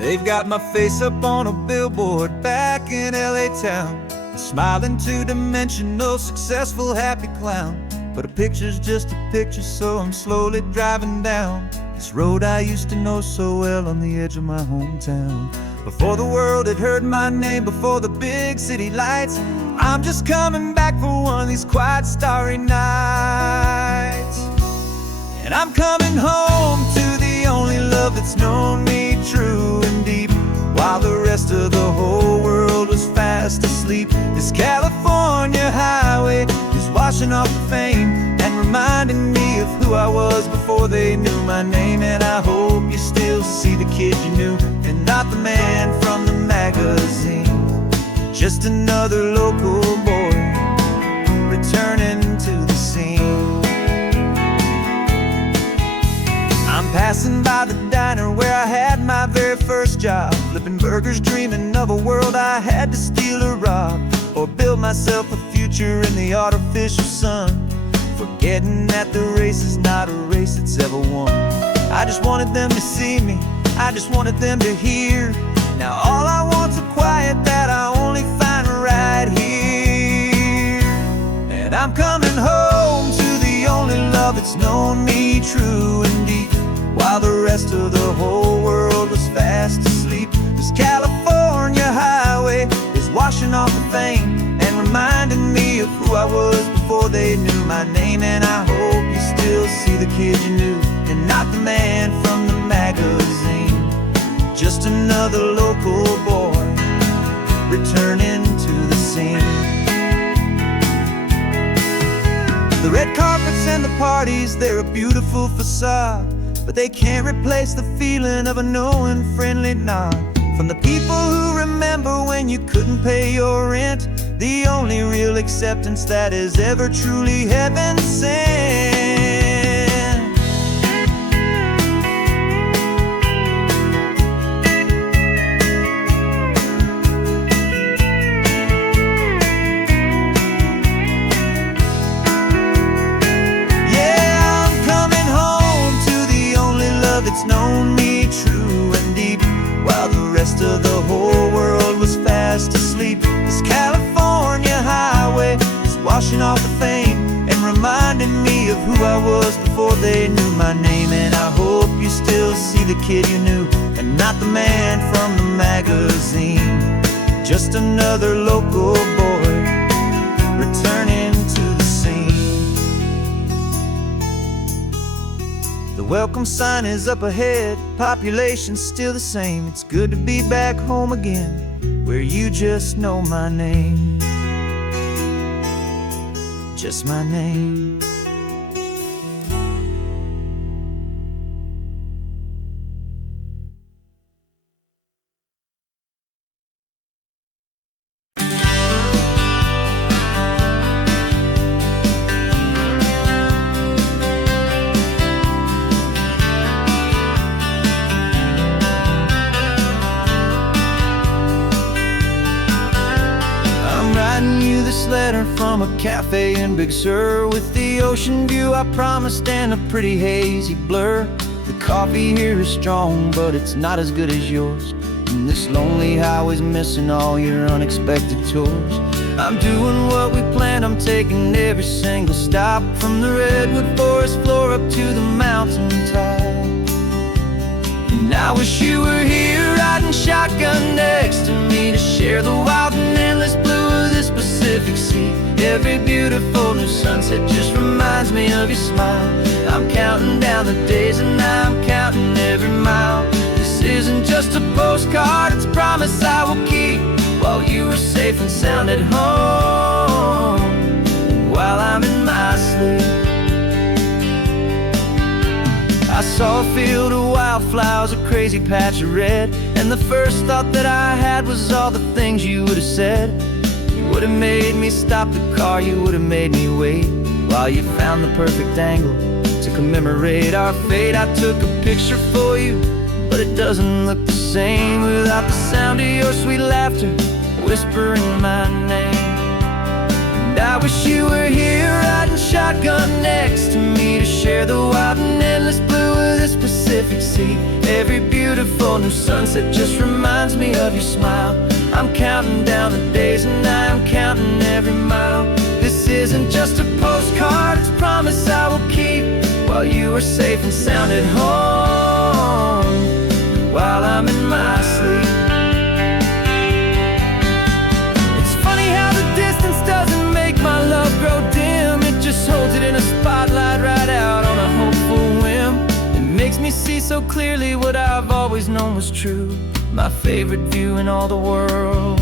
They've got my face up on a billboard back in LA town, a smiling two-dimensional, successful, happy clown. But a picture's just a picture, so I'm slowly driving down this road I used to know so well on the edge of my hometown. Before the world had heard my name, before the big city lights, I'm just coming back for one of these quiet, starry nights. And I'm coming home to the only love that's known me true and deep, while the rest of the whole world was fast asleep. This California highway is washing off the fame and reminding me of who I was before they knew my name. And I hope you still see the kid you knew, and not the man from the magazine. Just another local boy returning to the scene. I'm passing by the diner where I had my very first job, flipping burgers, dreaming of a world I had to steal or rob, or build myself a future in the artificial sun, forgetting that the race is not a race that's ever won. I just wanted them to see me, I just wanted them to hear. Now all I want's a quiet that I only find right here. And I'm coming home to the only love that's known me true and deep, while the rest of the whole world was fast asleep. This California highway is washing off the fame and reminding me of who I was before they knew my name. And I hope you still see the kid you knew, and not the man from the magazine. Just another local boy returning to the scene. The red carpets and the parties, they're a beautiful facade, but they can't replace the feeling of a knowing, friendly nod from the people who remember when you couldn't pay your rent, the only real acceptance that is ever truly heaven sent. Yeah, I'm coming home to the only love that's known me true and deep, while the rest of the whole world was fast asleep. This California highway is washing off the fame and reminding me of who I was before they knew my name. And I hope you still see the kid you knew, and not the man from the magazine. Just another local boy returning to the scene. The welcome sign is up ahead, population's still the same. It's good to be back home again, where you just know my name. Just my name. this letter from a cafe in Big Sur, with the ocean view I promised and a pretty hazy blur. The coffee here is strong, but it's not as good as yours, and this lonely highway's missing all your unexpected tours. I'm doing what we planned, I'm taking every single stop, from the redwood forest floor up to the mountain top. And I wish you were here riding shotgun next to me, to share the wild and endless blue of this Pacific Sea. Every beautiful new sunset just reminds me of your smile. I'm counting down the days and I'm counting every mile. This isn't just a postcard, it's a promise I will keep, while you are safe and sound at home, and while I'm in my sleep. I saw a field of wildflowers, a crazy patch of red, and the first thought that I had was all the things you would have said. You would have made me stop the car, you would have made me wait, while you found the perfect angle to commemorate our fate. I took a picture for you, but it doesn't look the same without the sound of your sweet laughter whispering my name. And I wish you were here riding shotgun next to me, to share the wild and endless blue of this Pacific Sea. Every beautiful new sunset just reminds me of your smile. I'm counting down the days and I'm counting every mile. This isn't just a postcard, it's a promise I will keep, while you are safe and sound at home, while I'm in my sleep. It's funny how the distance doesn't make my love grow dim, it just holds it in a spotlight right out on a hopeful whim. It makes me see so clearly what I've always known was true. My favorite view in all the world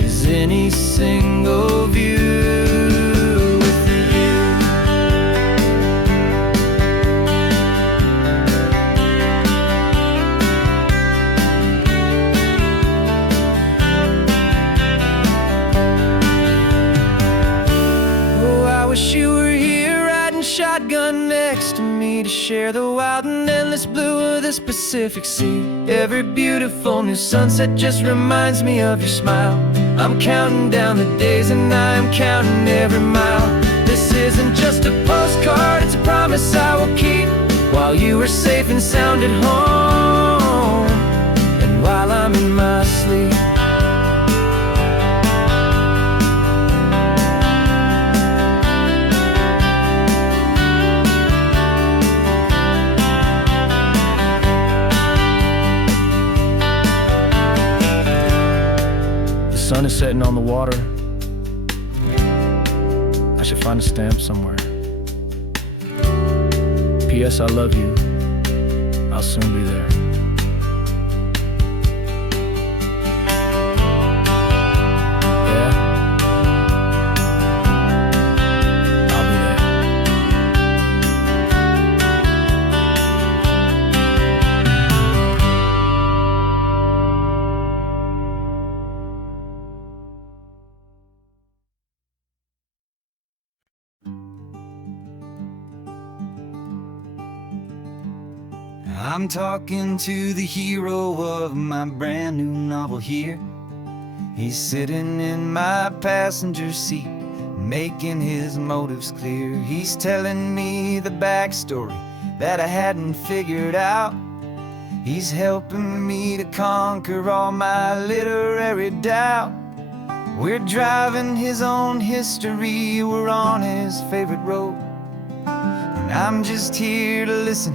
is any single view with you. Oh, I wish you were here riding shotgun next to me, to share the wild and endless blue of this Pacific Sea. Every beautiful new sunset just reminds me of your smile. I'm counting down the days and I'm counting every mile. This isn't just a postcard, it's a promise I will keep, while you are safe and sound at home, and while I'm in my sleep. The sun is setting on the water. I should find a stamp somewhere. P.S. I love you. I'll soon be there. Yeah? I'll be there. I'm talking to the hero of my brand new novel here. He's sitting in my passenger seat, making his motives clear. He's telling me the backstory that I hadn't figured out. He's helping me to conquer all my literary doubt. We're driving his own history, we're on his favorite road, and I'm just here to listen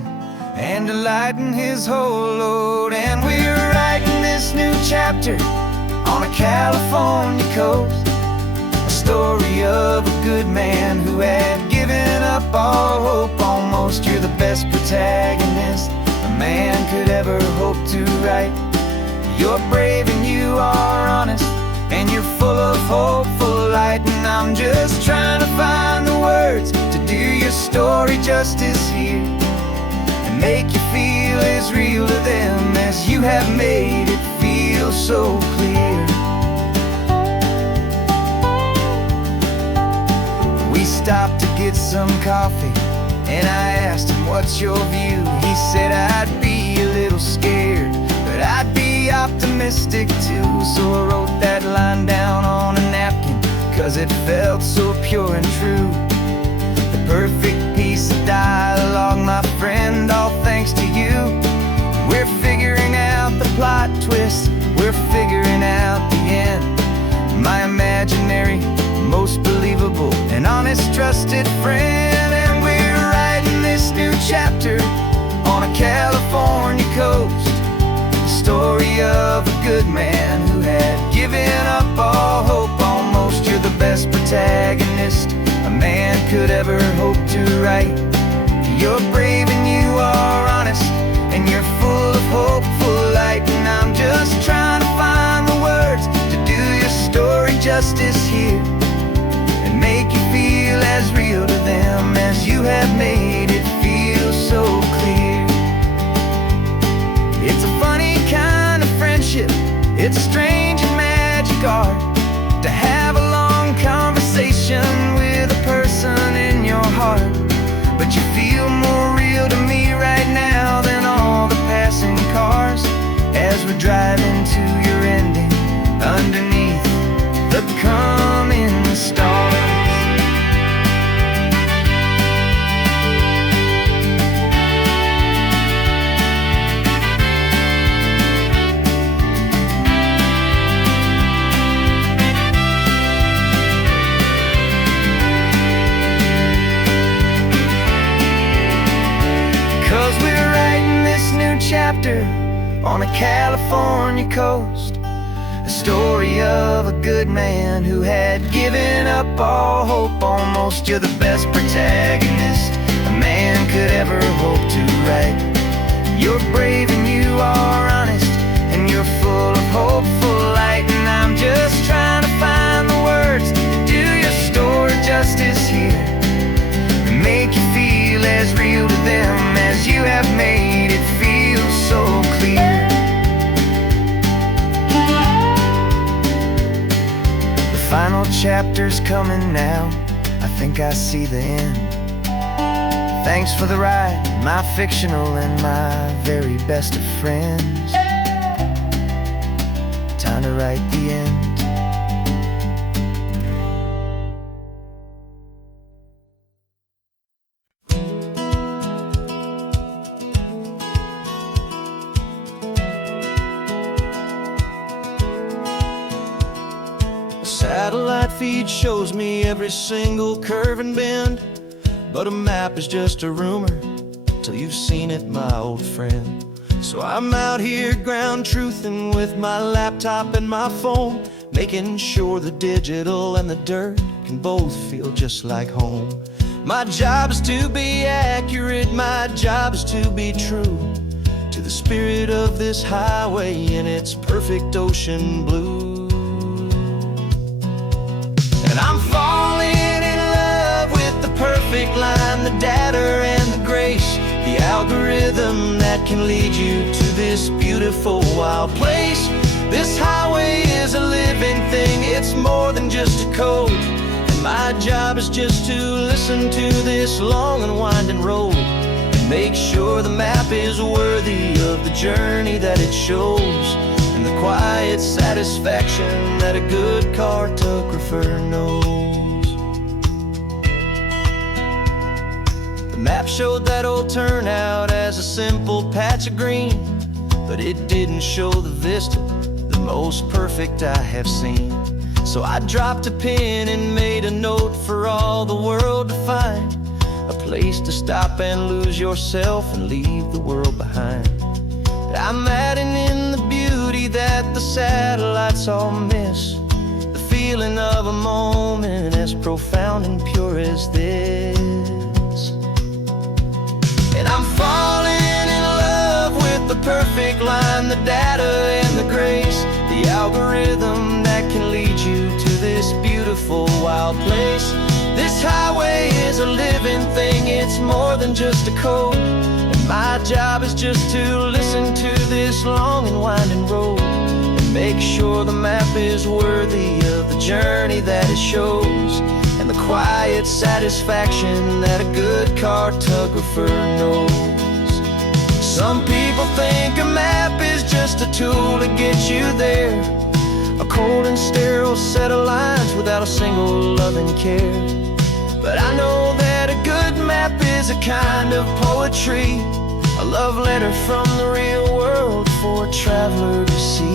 and to lighten his whole load. And we're writing this new chapter on a California coast, a story of a good man who had given up all hope almost. You're the best protagonist a man could ever hope to write. You're brave and you are honest, and you're full of hopeful light. And I'm just trying to find the words to do your story justice here, make you feel as real to them as you have made it feel so clear. We stopped to get some coffee, and I asked him, what's your view? He said, I'd be a little scared, but I'd be optimistic too. So I wrote that line down on a napkin plot twist, we're figuring out the end. My imaginary, most believable and honest trusted friend. And we're writing this new chapter on a California coast, the story of a good man who had given up all hope almost. You're the best protagonist a man could ever hope to write. You're brave and you are honest, and you're full of hopeful light. And I'm just trying to find the words to do your story justice here, and make you feel as real to them as you have made it feel so clear. It's a funny kind of friendship, it's strange and magic art to have a long conversation with a person in your heart. But you feel more real to me right now than all the passing cars, as we're driving to your ending underneath the coming stars. 'Cause we're writing this new chapter on a California coast, a story of a good man who had given up all hope almost. You're the best protagonist a man could ever hope to write. You're brave and you are honest, and you're full of hopeful light. And I'm just trying to find the words to do your story justice here, and make you feel as real to them as you have made it feel so clear. The final chapter's coming now, I think I see the end. Thanks for the ride, my fictional and my very best of friends. Time to write the end. Satellite feed shows me every single curve and bend, but a map is just a rumor till you've seen it, my old friend. So I'm out here ground truthing with my laptop and my phone, making sure the digital and the dirt can both feel just like home. My job is to be accurate, my job is to be true to the spirit of this highway in its perfect ocean blue. And I'm falling in love with the perfect line, the data and the grace, the algorithm that can lead you to this beautiful wild place. This highway is a living thing, it's more than just a code. And my job is just to listen to this long and winding road, and make sure the map is worthy of the journey that it shows, and the quiet satisfaction that a good cartographer knows. The map showed that old turnout as a simple patch of green, but it didn't show the vista, the most perfect I have seen. So I dropped a pin and made a note for all the world to find, a place to stop and lose yourself and leave the world behind. I'm adding in the beauty that the satellites all miss, the feeling of a moment as profound and pure as this. And I'm falling in love with the perfect line, the data and the grace, the algorithm that can lead you to this beautiful wild place. This highway is a living thing, it's more than just a code. My job is just to listen to this long and winding road, and make sure the map is worthy of the journey that it shows, and the quiet satisfaction that a good cartographer knows. Some people think a map is just a tool to get you there, a cold and sterile set of lines without a single loving care. But I know that a good map is a kind of poetry, a love letter from the real world for a traveler to see.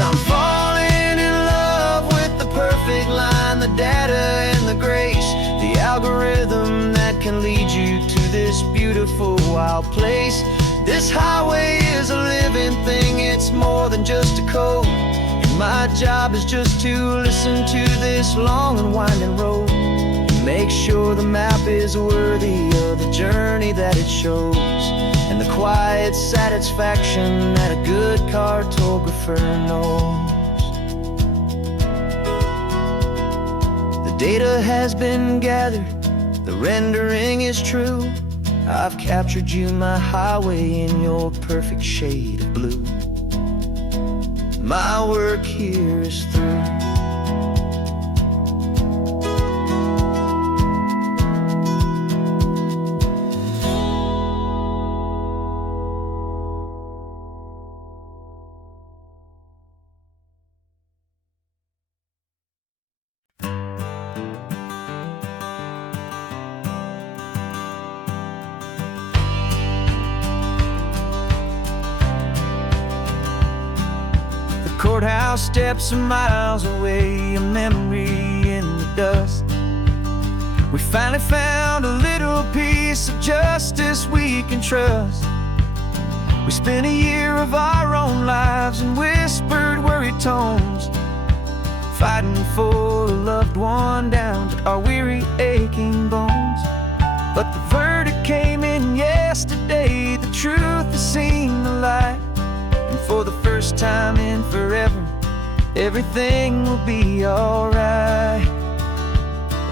I'm falling in love with the perfect line, the data and the grace, the algorithm that can lead you to this beautiful wild place. This highway is a living thing, it's more than just a code. And my job is just to listen to this long and winding road, and make sure the map is worthy of the journey that it shows, and the quiet satisfaction that a good cartographer knows. The data has been gathered, the rendering is true. I've captured you, my highway, in your perfect shade of blue. My work here is through. Courthouse steps are miles away, a memory in the dust. We finally found a little piece of justice we can trust. We spent a year of our own lives in whispered, worried tones, fighting for a loved one down to our weary, aching bones. But the verdict came in yesterday, the truth has seen the light. And for the first time in forever, everything will be alright.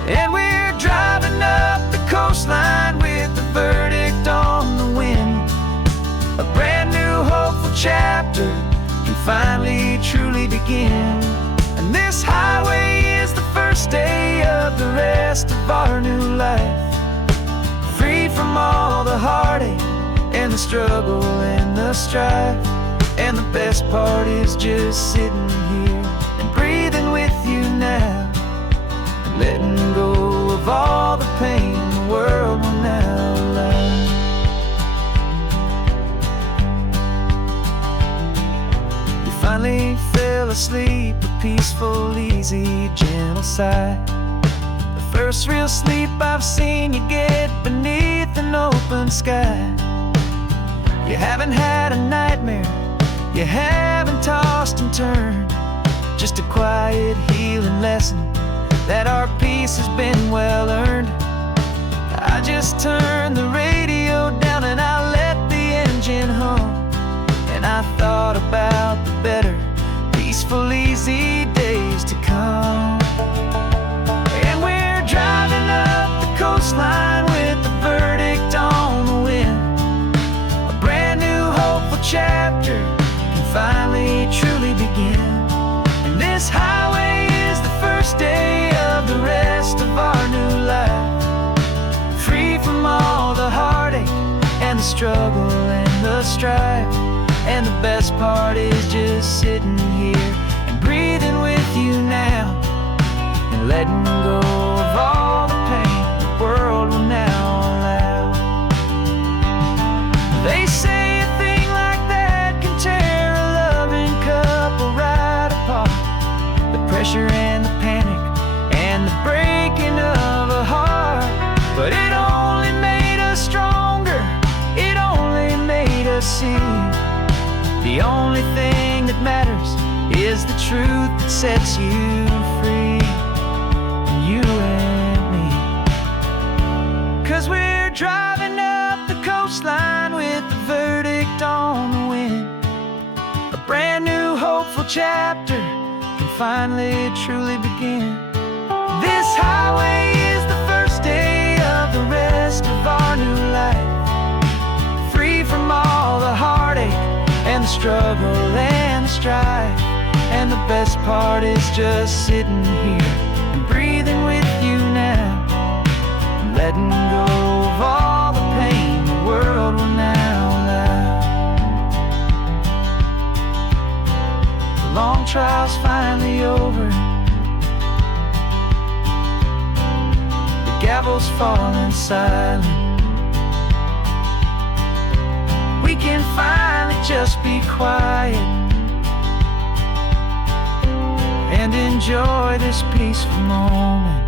And we're driving up the coastline with the verdict on the wind. A brand new hopeful chapter can finally truly begin. And this highway is the first day of the rest of our new life, free from all the heartache and the struggle and the strife. And the best part is just sitting here and breathing with you now, and letting go of all the pain the world will now allow. You finally fell asleep, a peaceful, easy, gentle sigh. The first real sleep I've seen you get beneath an open sky. You haven't had a nightmare, you haven't tossed and turned, just a quiet healing lesson that our peace has been well earned. I just turned the radio down and I let the engine hum, and I thought about the better, peaceful, easy days to come. And we're driving up the coastline with the verdict on the wind. A brand new hopeful chapter finally truly begin. And this highway is the first day of the rest of our new life, free from all the heartache and the struggle and the strife. And the best part is just sitting here and breathing with you now, and letting go of all the pain the world will now allow. They say pressure and the panic and the breaking of a heart, but it only made us stronger, it only made us see the only thing that matters is the truth that sets you free, you and me. 'Cause we're driving up the coastline with the verdict on the wind. A brand new hopeful chapter can finally truly begin. This highway is the first day of the rest of our new life, free from all the heartache and the struggle and the strife. And the best part is just sitting here and breathing trial's finally over. The gavel's falling silent. We can finally just be quiet and enjoy this peaceful moment.